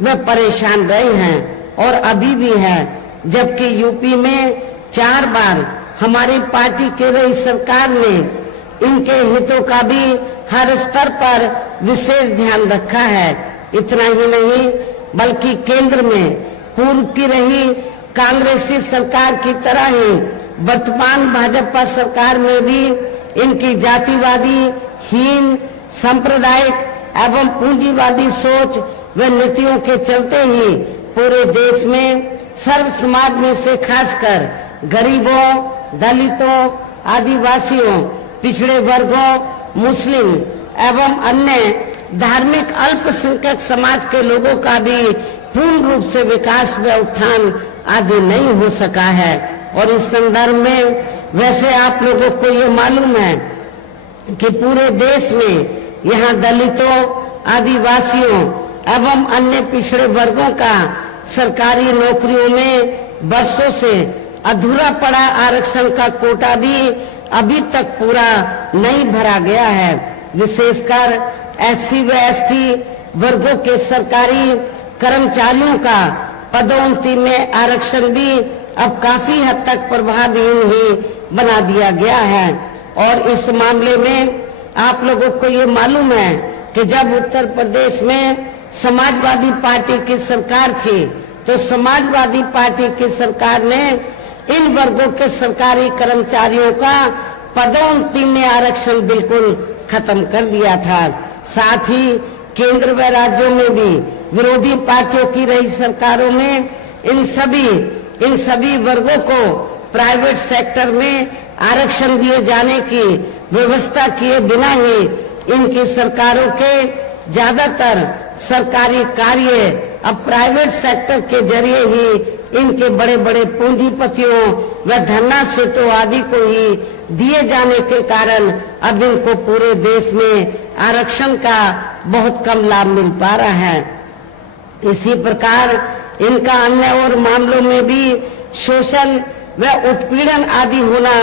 व परेशान रहे हैं और अभी भी है, जबकि यूपी में 4 बार हमारी पार्टी की रही सरकार ने इनके हितों का भी हर स्तर पर विशेष ध्यान रखा है। इतना ही नहीं बल्कि केंद्र में पूर्व की रही कांग्रेसी सरकार की तरह ही वर्तमान भाजपा सरकार में भी इनकी जातिवादी, हीन, सांप्रदायिक एवं पूंजीवादी सोच व नीतियों के चलते ही पूरे देश में सर्व समाज में से खासकर गरीबों, दलितों, आदिवासियों, पिछड़े वर्गों, मुस्लिम एवं अन्य धार्मिक अल्पसंख्यक समाज के लोगों का भी पूर्ण रूप से विकास व उत्थान आदि नहीं हो सका है। और इस संदर्भ में वैसे आप लोगों को ये मालूम है कि पूरे देश में यहाँ दलितों, आदिवासियों एवं अन्य पिछड़े वर्गों का सरकारी नौकरियों में वर्षों से अधूरा पड़ा आरक्षण का कोटा भी अभी तक पूरा नहीं भरा गया है। विशेषकर एससी व एसटी वर्गों के सरकारी कर्मचारियों का पदोन्नति में आरक्षण भी अब काफी हद तक प्रभावहीन ही बना दिया गया है। और इस मामले में आप लोगों को ये मालूम है कि जब उत्तर प्रदेश में समाजवादी पार्टी की सरकार थी, तो समाजवादी पार्टी की सरकार ने इन वर्गों के सरकारी कर्मचारियों का पदोन्नति में आरक्षण बिल्कुल खत्म कर दिया था। साथ ही केंद्र व राज्यों में भी विरोधी पार्टियों की रही सरकारों में इन सभी वर्गों को प्राइवेट सेक्टर में आरक्षण दिए जाने की व्यवस्था किए बिना ही इनकी सरकारों के ज्यादातर सरकारी कार्य अब प्राइवेट सेक्टर के जरिए ही इनके बड़े बड़े पूंजीपतियों व धन्ना सेठों आदि को ही दिए जाने के कारण अब इनको पूरे देश में आरक्षण का बहुत कम लाभ मिल पा रहा है। इसी प्रकार इनका अन्य और मामलों में भी शोषण व उत्पीड़न आदि होना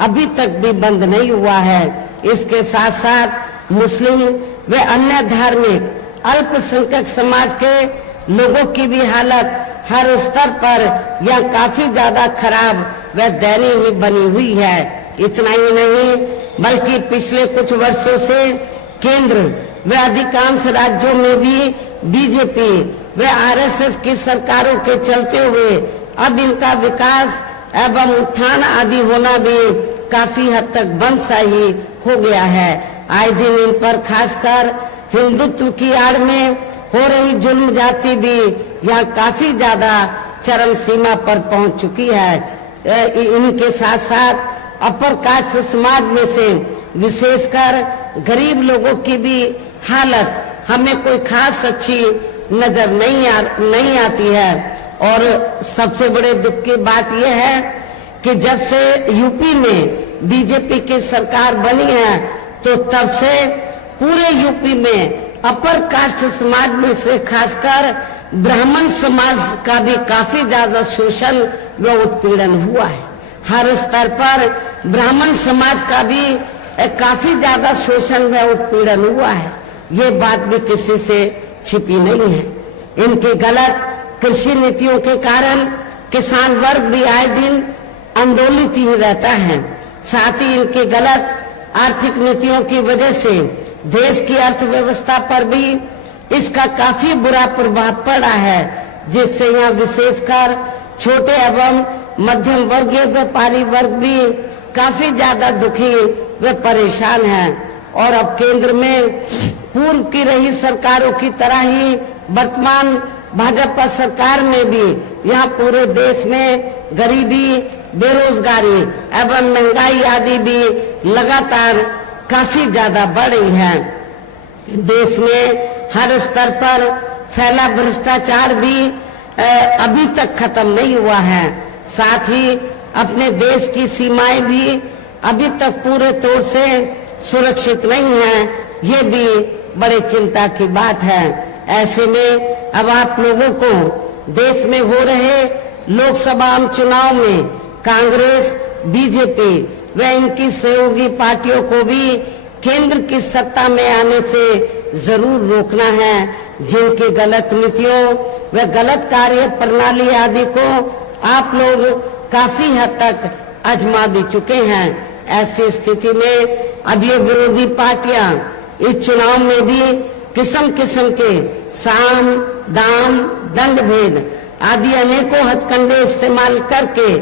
अभी तक भी बंद नहीं हुआ है। इसके साथ साथ मुस्लिम व अन्य धार्मिक अल्पसंख्यक समाज के लोगों की भी हालत हर स्तर पर यह काफी ज्यादा खराब व दयनीय बनी हुई है। इतना ही नहीं बल्कि पिछले कुछ वर्षों से केंद्र व अधिकांश राज्यों में भी बीजेपी व आरएसएस की सरकारों के चलते हुए अब इनका विकास एवं उत्थान आदि होना भी काफी हद तक बंद सा ही हो गया है। आए दिन इन पर खासकर हिंदुत्व की आड़ में हो रही जुल्म जाति भी यहाँ काफी ज्यादा चरम सीमा पर पहुंच चुकी है। इनके साथ साथ अपर कास्ट समाज में से विशेषकर गरीब लोगों की भी हालत हमें कोई खास अच्छी नजर नहीं आती है। और सबसे बड़े दुख की बात यह है कि जब से यूपी में बीजेपी की सरकार बनी है तो तब से पूरे यूपी में अपर कास्ट समाज में से खासकर ब्राह्मण समाज का भी काफी ज्यादा शोषण व उत्पीड़न हुआ है। हर स्तर पर ब्राह्मण समाज का भी काफी ज्यादा शोषण व उत्पीड़न हुआ है। ये बात भी किसी से छिपी नहीं है। इनके गलत कृषि नीतियों के कारण किसान वर्ग भी आए दिन आंदोलित ही रहता है। साथ ही इनके गलत आर्थिक नीतियों की वजह से देश की अर्थव्यवस्था पर भी इसका काफी बुरा प्रभाव पड़ा है, जिससे यहाँ विशेषकर छोटे एवं मध्यम वर्गीय व्यापारी वर्ग भी काफी ज्यादा दुखी व परेशान है। और अब केंद्र में पूर्व की रही सरकारों की तरह ही वर्तमान भाजपा सरकार में भी यहाँ पूरे देश में गरीबी, बेरोजगारी एवं महंगाई आदि भी लगातार काफी ज्यादा बढ़ रही है। देश में हर स्तर पर फैला भ्रष्टाचार भी अभी तक खत्म नहीं हुआ है। साथ ही अपने देश की सीमाएं भी अभी तक पूरे तौर से सुरक्षित नहीं है। ये भी बड़े चिंता की बात है। ऐसे में अब आप लोगों को देश में हो रहे लोकसभा चुनाव में कांग्रेस, बीजेपी व इनकी सहयोगी पार्टियों को भी केंद्र की सत्ता में आने से जरूर रोकना है। जिनकी गलत नीतियों व गलत कार्य प्रणाली आदि को आप लोग काफी हद तक आजमा भी चुके हैं। ऐसी स्थिति में अब ये विरोधी पार्टियां इस चुनाव में भी किस्म किस्म के साम, दाम, दंड भेद आदि अनेकों हथकंडे इस्तेमाल करके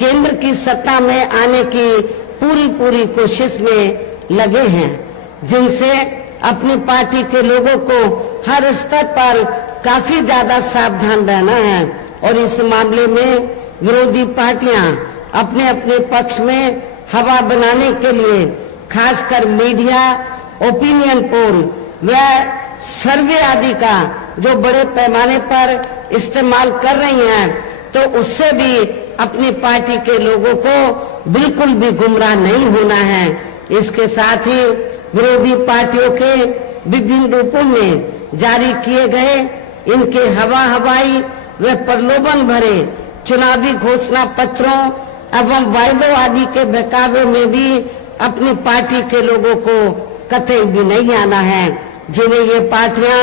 केंद्र की सत्ता में आने की पूरी कोशिश में लगे हैं, जिनसे अपनी पार्टी के लोगों को हर स्तर पर काफी ज्यादा सावधान रहना है। और इस मामले में विरोधी पार्टियां अपने अपने पक्ष में हवा बनाने के लिए खासकर मीडिया, ओपिनियन पोल व सर्वे आदि का जो बड़े पैमाने पर इस्तेमाल कर रही हैं, तो उससे भी अपनी पार्टी के लोगों को बिल्कुल भी गुमराह नहीं होना है। इसके साथ ही विरोधी पार्टियों के विभिन्न रूपों में जारी किए गए इनके हवाई व प्रलोभन भरे चुनावी घोषणा पत्रों एवं वायदों आदि के बहकावे में भी अपनी पार्टी के लोगों को कतई भी नहीं आना है, जिन्हें ये पार्टियां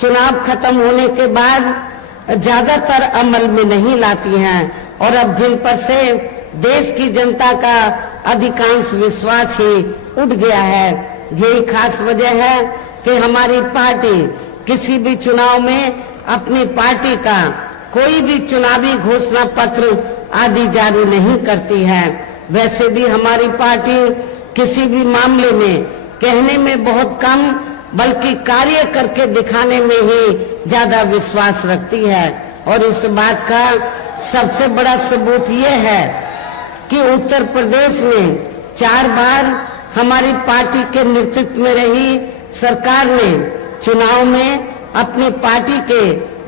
चुनाव खत्म होने के बाद ज्यादातर अमल में नहीं लाती हैं और अब जिन पर से देश की जनता का अधिकांश विश्वास ही उठ गया है। यही खास वजह है कि हमारी पार्टी किसी भी चुनाव में अपनी पार्टी का कोई भी चुनावी घोषणा पत्र आदि जारी नहीं करती है। वैसे भी हमारी पार्टी किसी भी मामले में कहने में बहुत कम बल्कि कार्य करके दिखाने में ही ज्यादा विश्वास रखती है। और इस बात का सबसे बड़ा सबूत ये है कि उत्तर प्रदेश में 4 बार हमारी पार्टी के नेतृत्व में रही सरकार ने चुनाव में अपनी पार्टी के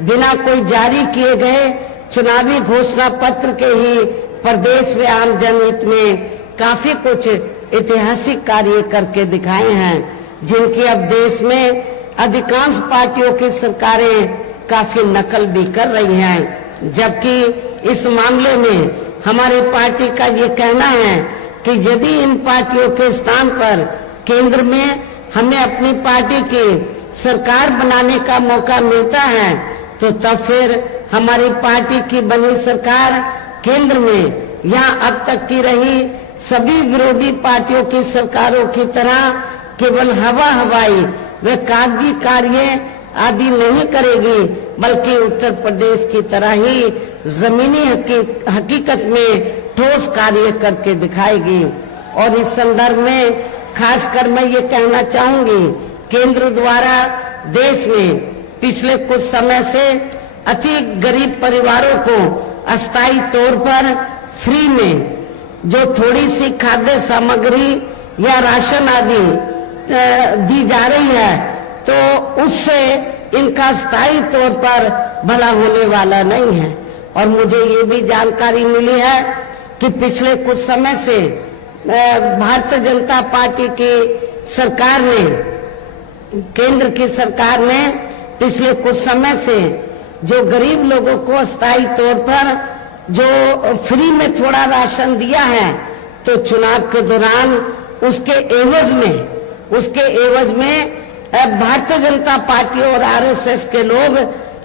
बिना कोई जारी किए गए चुनावी घोषणा पत्र के ही प्रदेश व आम जनहित में काफी कुछ ऐतिहासिक कार्य करके दिखाए हैं, जिनकी अब देश में अधिकांश पार्टियों की सरकारें काफी नकल भी कर रही हैं। जबकि इस मामले में हमारी पार्टी का ये कहना है कि यदि इन पार्टियों के स्थान पर केंद्र में हमें अपनी पार्टी की सरकार बनाने का मौका मिलता है, तो तब फिर हमारी पार्टी की बनी सरकार केंद्र में या अब तक की रही सभी विरोधी पार्टियों की सरकारों की तरह केवल हवाई व कागजी कार्य आदि नहीं करेगी, बल्कि उत्तर प्रदेश की तरह ही जमीनी हकीकत में ठोस कार्य करके दिखाएगी। और इस संदर्भ में खासकर मैं ये कहना चाहूंगी, केंद्र द्वारा देश में पिछले कुछ समय से अति गरीब परिवारों को अस्थायी तौर पर फ्री में जो थोड़ी सी खाद्य सामग्री या राशन आदि दी जा रही है, तो उससे इनका स्थायी तौर पर भला होने वाला नहीं है। और मुझे ये भी जानकारी मिली है कि पिछले कुछ समय से भारतीय जनता पार्टी की सरकार ने, केंद्र की सरकार ने पिछले कुछ समय से जो गरीब लोगों को अस्थायी तौर पर जो फ्री में थोड़ा राशन दिया है, तो चुनाव के दौरान उसके एवज में भारतीय जनता पार्टी और आरएसएस के लोग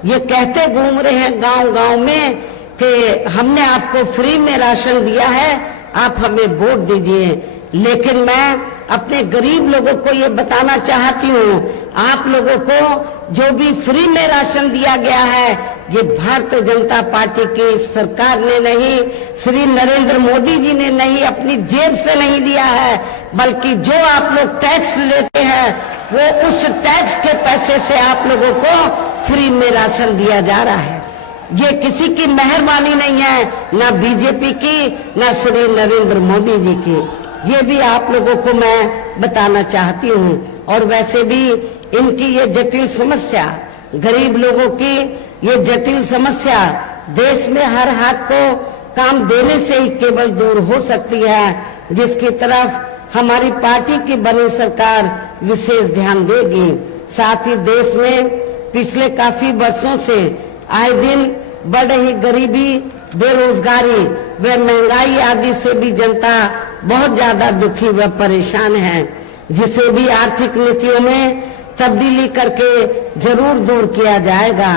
ये कहते घूम रहे हैं गांव-गांव में कि हमने आपको फ्री में राशन दिया है, आप हमें वोट दीजिए। लेकिन मैं अपने गरीब लोगों को ये बताना चाहती हूँ, आप लोगों को जो भी फ्री में राशन दिया गया है, ये भारतीय जनता पार्टी की सरकार ने नहीं, श्री नरेंद्र मोदी जी ने नहीं, अपनी जेब से नहीं दिया है, बल्कि जो आप लोग टैक्स लेते हैं वो उस टैक्स के पैसे से आप लोगों को फ्री में राशन दिया जा रहा है। ये किसी की मेहरबानी नहीं है, ना बीजेपी की, ना श्री नरेंद्र मोदी जी की। ये भी आप लोगों को मैं बताना चाहती हूँ। और वैसे भी इनकी ये जटिल समस्या, गरीब लोगों की ये जटिल समस्या देश में हर हाथ को काम देने से ही केवल दूर हो सकती है, जिसकी तरफ हमारी पार्टी की बनी सरकार विशेष ध्यान देगी। साथ ही देश में पिछले काफी वर्षों से आए दिन बढ़ रही गरीबी, बेरोजगारी व महंगाई आदि से भी जनता बहुत ज्यादा दुखी व परेशान है, जिसे भी आर्थिक नीतियों में तब्दीली करके जरूर दूर किया जाएगा।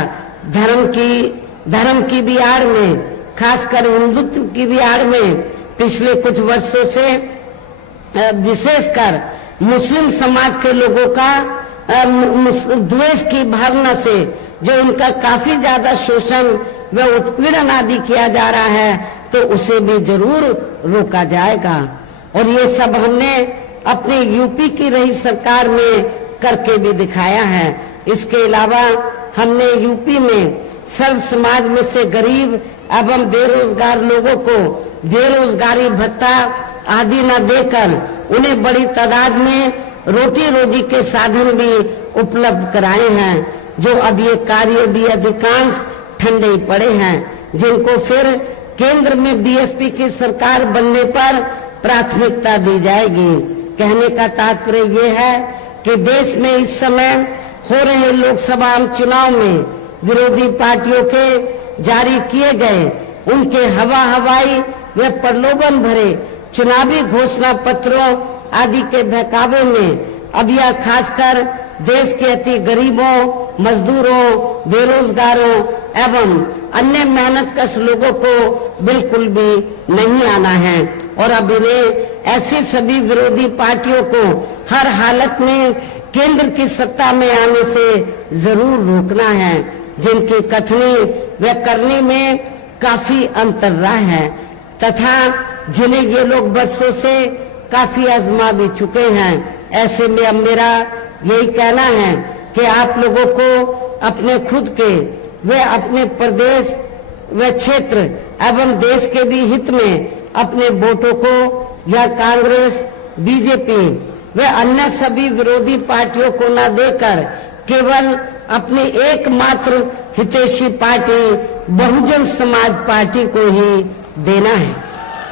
धर्म की भी आड़ में, खासकर हिंदुत्व की भी आड़ में पिछले कुछ वर्षों से विशेषकर मुस्लिम समाज के लोगों का द्वेष की भावना से जो उनका काफी ज्यादा शोषण व उत्पीड़न आदि किया जा रहा है, तो उसे भी जरूर रोका जाएगा। और ये सब हमने अपने यूपी की रही सरकार में करके भी दिखाया है। इसके अलावा हमने यूपी में सर्व समाज में से गरीब एवं बेरोजगार लोगों को बेरोजगारी भत्ता आदि न देकर उन्हें बड़ी तादाद में रोटी रोजी के साधन भी उपलब्ध कराए हैं, जो अब ये कार्य भी अधिकांश ठंडे ही पड़े हैं, जिनको फिर केंद्र में बीएसपी की सरकार बनने पर प्राथमिकता दी जाएगी। कहने का तात्पर्य ये है कि देश में इस समय हो रहे लोकसभा चुनाव में विरोधी पार्टियों के जारी किए गए उनके हवाई व प्रलोभन भरे चुनावी घोषणा पत्रों आदि के बहकावे में अब यह खासकर देश के अति गरीबों, मजदूरों, बेरोजगारों एवं अन्य मेहनतकश लोगों को बिल्कुल भी नहीं आना है। और अब इन्हें ऐसी सभी विरोधी पार्टियों को हर हालत में केंद्र की सत्ता में आने से जरूर रोकना है, जिनकी कथनी व करनी में काफी अंतर रहा है तथा जिन्हें ये लोग बरसों से काफी आजमा भी चुके हैं। ऐसे में अब मेरा यही कहना है कि आप लोगों को अपने खुद के व अपने प्रदेश व क्षेत्र एवं देश के भी हित में अपने वोटों को या कांग्रेस, बीजेपी व अन्य सभी विरोधी पार्टियों को न देकर केवल अपनी एकमात्र हितैषी पार्टी बहुजन समाज पार्टी को ही देना है,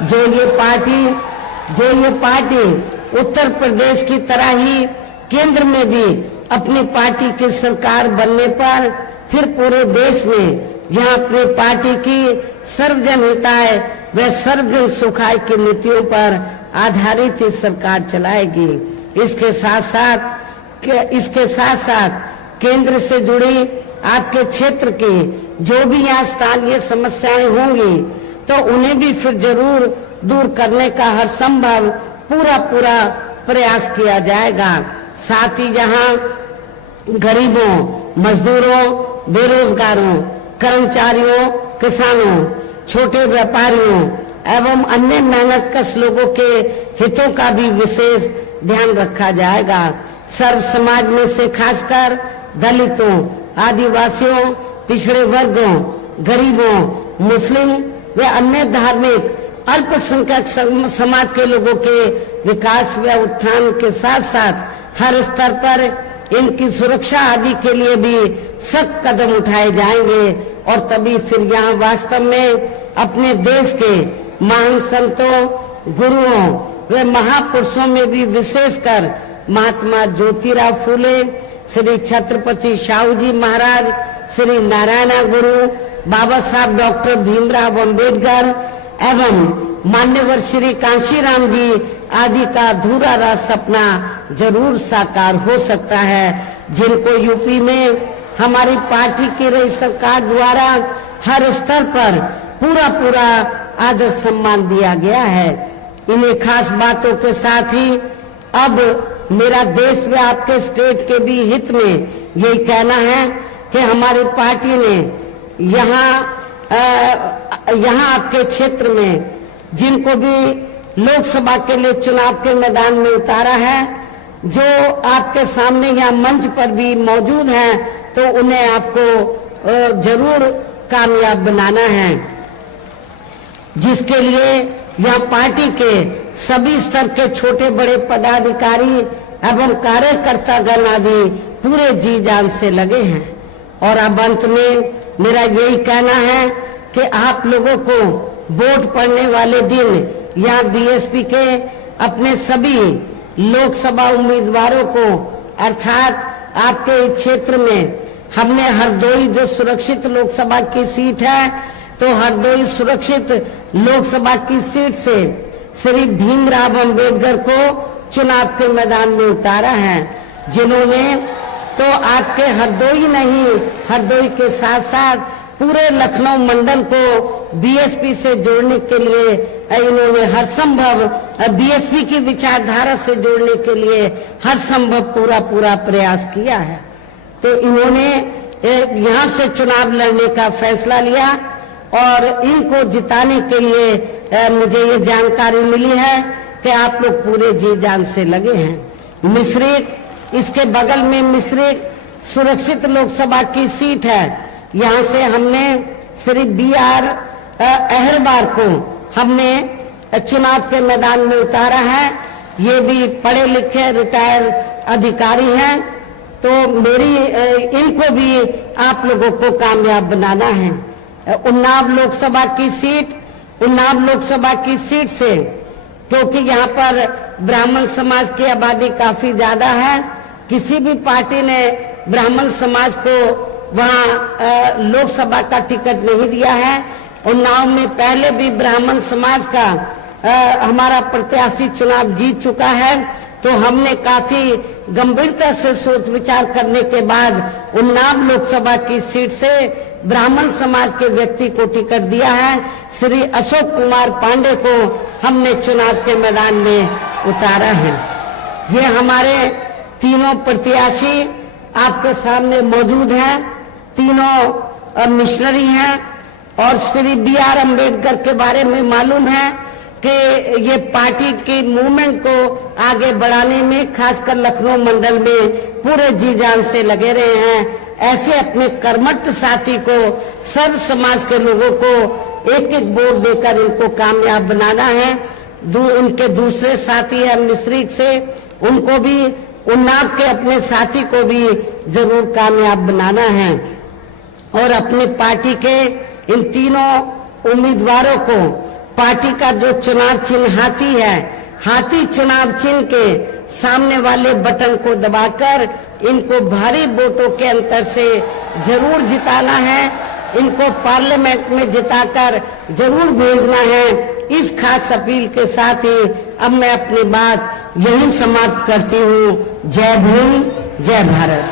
जो ये पार्टी जो ये पार्टी उत्तर प्रदेश की तरह ही केंद्र में भी अपनी पार्टी की सरकार बनने पर फिर पूरे देश में जहां अपनी पार्टी की सर्वजन हिताय व सर्वजन सुखाय की नीतियों पर आधारित ही सरकार चलाएगी। इसके साथ साथ केंद्र से जुड़ी आपके क्षेत्र की जो भी यहाँ स्थानीय समस्याएं होंगी तो उन्हें भी फिर जरूर दूर करने का हर संभव पूरा प्रयास किया जाएगा। साथ ही जहाँ गरीबों, मजदूरों, बेरोजगारों, कर्मचारियों, किसानों, छोटे व्यापारियों एवं अन्य मेहनतकश लोगों के हितों का भी विशेष ध्यान रखा जाएगा। सर्व समाज में से खासकर दलितों, आदिवासियों, पिछड़े वर्गों, गरीबों, मुस्लिम व अन्य धार्मिक अल्पसंख्यक समाज के लोगों के विकास व उत्थान के साथ साथ हर स्तर पर इनकी सुरक्षा आदि के लिए भी सख्त कदम उठाए जाएंगे और तभी फिर यहाँ वास्तव में अपने देश के महान संतों, गुरुओं व महापुरुषों में भी विशेषकर महात्मा ज्योतिराव फूले, श्री छत्रपति शाहू जी महाराज, श्री नारायण गुरु, बाबा साहब डॉक्टर भीमराव अंबेडकर एवं मान्यवर श्री कांशीराम जी आदि का अधूरा रहा सपना जरूर साकार हो सकता है, जिनको यूपी में हमारी पार्टी की रही सरकार द्वारा हर स्तर पर पूरा आदर सम्मान दिया गया है। इन्हीं खास बातों के साथ ही अब मेरा देश व आपके स्टेट के भी हित में यही कहना है कि हमारी पार्टी ने यहाँ आपके क्षेत्र में जिनको भी लोकसभा के लिए चुनाव के मैदान में उतारा है, जो आपके सामने यहाँ मंच पर भी मौजूद हैं, तो उन्हें आपको जरूर कामयाब बनाना है, जिसके लिए यहाँ पार्टी के सभी स्तर के छोटे बड़े पदाधिकारी एवं कार्यकर्तागण आदि पूरे जी जान से लगे हैं। और अब अंत में मेरा यही कहना है कि आप लोगों को वोट पड़ने वाले दिन यहाँ बीएसपी के अपने सभी लोकसभा उम्मीदवारों को अर्थात आपके क्षेत्र में हमने हरदोई जो सुरक्षित लोकसभा की सीट है, तो हरदोई सुरक्षित लोकसभा की सीट से श्री भीमराव अंबेडकर को चुनाव के मैदान में उतारा है, जिन्होंने तो आपके हरदोई नहीं, हरदोई के साथ साथ पूरे लखनऊ मंडल को बीएसपी से जोड़ने के लिए इन्होंने हर संभव बीएसपी की विचारधारा से जोड़ने के लिए हर संभव पूरा प्रयास किया है। तो इन्होंने यहाँ से चुनाव लड़ने का फैसला लिया और इनको जिताने के लिए मुझे ये जानकारी मिली है कि आप लोग पूरे जी जान से लगे हैं। मिश्रिक, इसके बगल में मिश्रिक सुरक्षित लोकसभा की सीट है, यहाँ से हमने श्री BR अहलवार को हमने चुनाव के मैदान में उतारा है। ये भी पढ़े लिखे रिटायर अधिकारी हैं, तो इनको भी आप लोगों को कामयाब बनाना है। उन्नाव लोकसभा की सीट से, क्योंकि यहाँ पर ब्राह्मण समाज की आबादी काफी ज्यादा है, किसी भी पार्टी ने ब्राह्मण समाज को वहाँ लोकसभा का टिकट नहीं दिया है। उन्नाव में पहले भी ब्राह्मण समाज का हमारा प्रत्याशी चुनाव जीत चुका है, तो हमने काफी गंभीरता से सोच विचार करने के बाद उन्नाव लोकसभा की सीट से ब्राह्मण समाज के व्यक्ति को टिकट दिया है। श्री अशोक कुमार पांडे को हमने चुनाव के मैदान में उतारा है। ये हमारे तीनों प्रत्याशी आपके सामने मौजूद हैं, तीनों मिशनरी हैं और श्री BR अम्बेडकर के बारे में मालूम है कि ये पार्टी की मूवमेंट को आगे बढ़ाने में खासकर लखनऊ मंडल में पूरे जी जान से लगे रहे हैं। ऐसे अपने कर्मठ साथी को, सर्व समाज के लोगों को एक एक वोट देकर इनको कामयाब बनाना है। उनके दूसरे साथी है मिश्रिक से, उनको भी उन्नाव के अपने साथी को भी जरूर कामयाब बनाना है और अपनी पार्टी के इन तीनों उम्मीदवारों को पार्टी का जो चुनाव चिन्ह हाथी है, हाथी चुनाव चिन्ह के सामने वाले बटन को दबाकर इनको भारी वोटों के अंतर से जरूर जिताना है। इनको पार्लियामेंट में जिताकर जरूर भेजना है। इस खास अपील के साथ ही अब मैं अपनी बात यही समाप्त करती हूँ। जय भीम, जय भारत।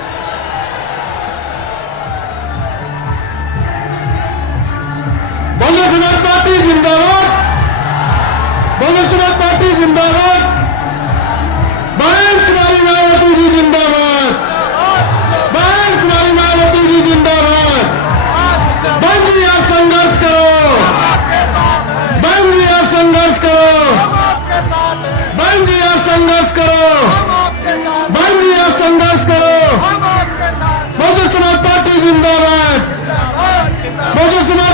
बहुजन समाज पार्टी जिंदाबाद, बहुजन समाज पार्टी जिंदाबाद, बहन कुमारी मायावती जी जिंदाबाद, बहन कुमारी मायावती जी जिंदाबाद। बंद दिया संघर्ष करो, बंद दिया संघर्ष करो, बंद दिया संघर्ष करो, बंद दिया संघर्ष करो। बहुजन समाज पार्टी जिंदाबाद, बहुजन समाज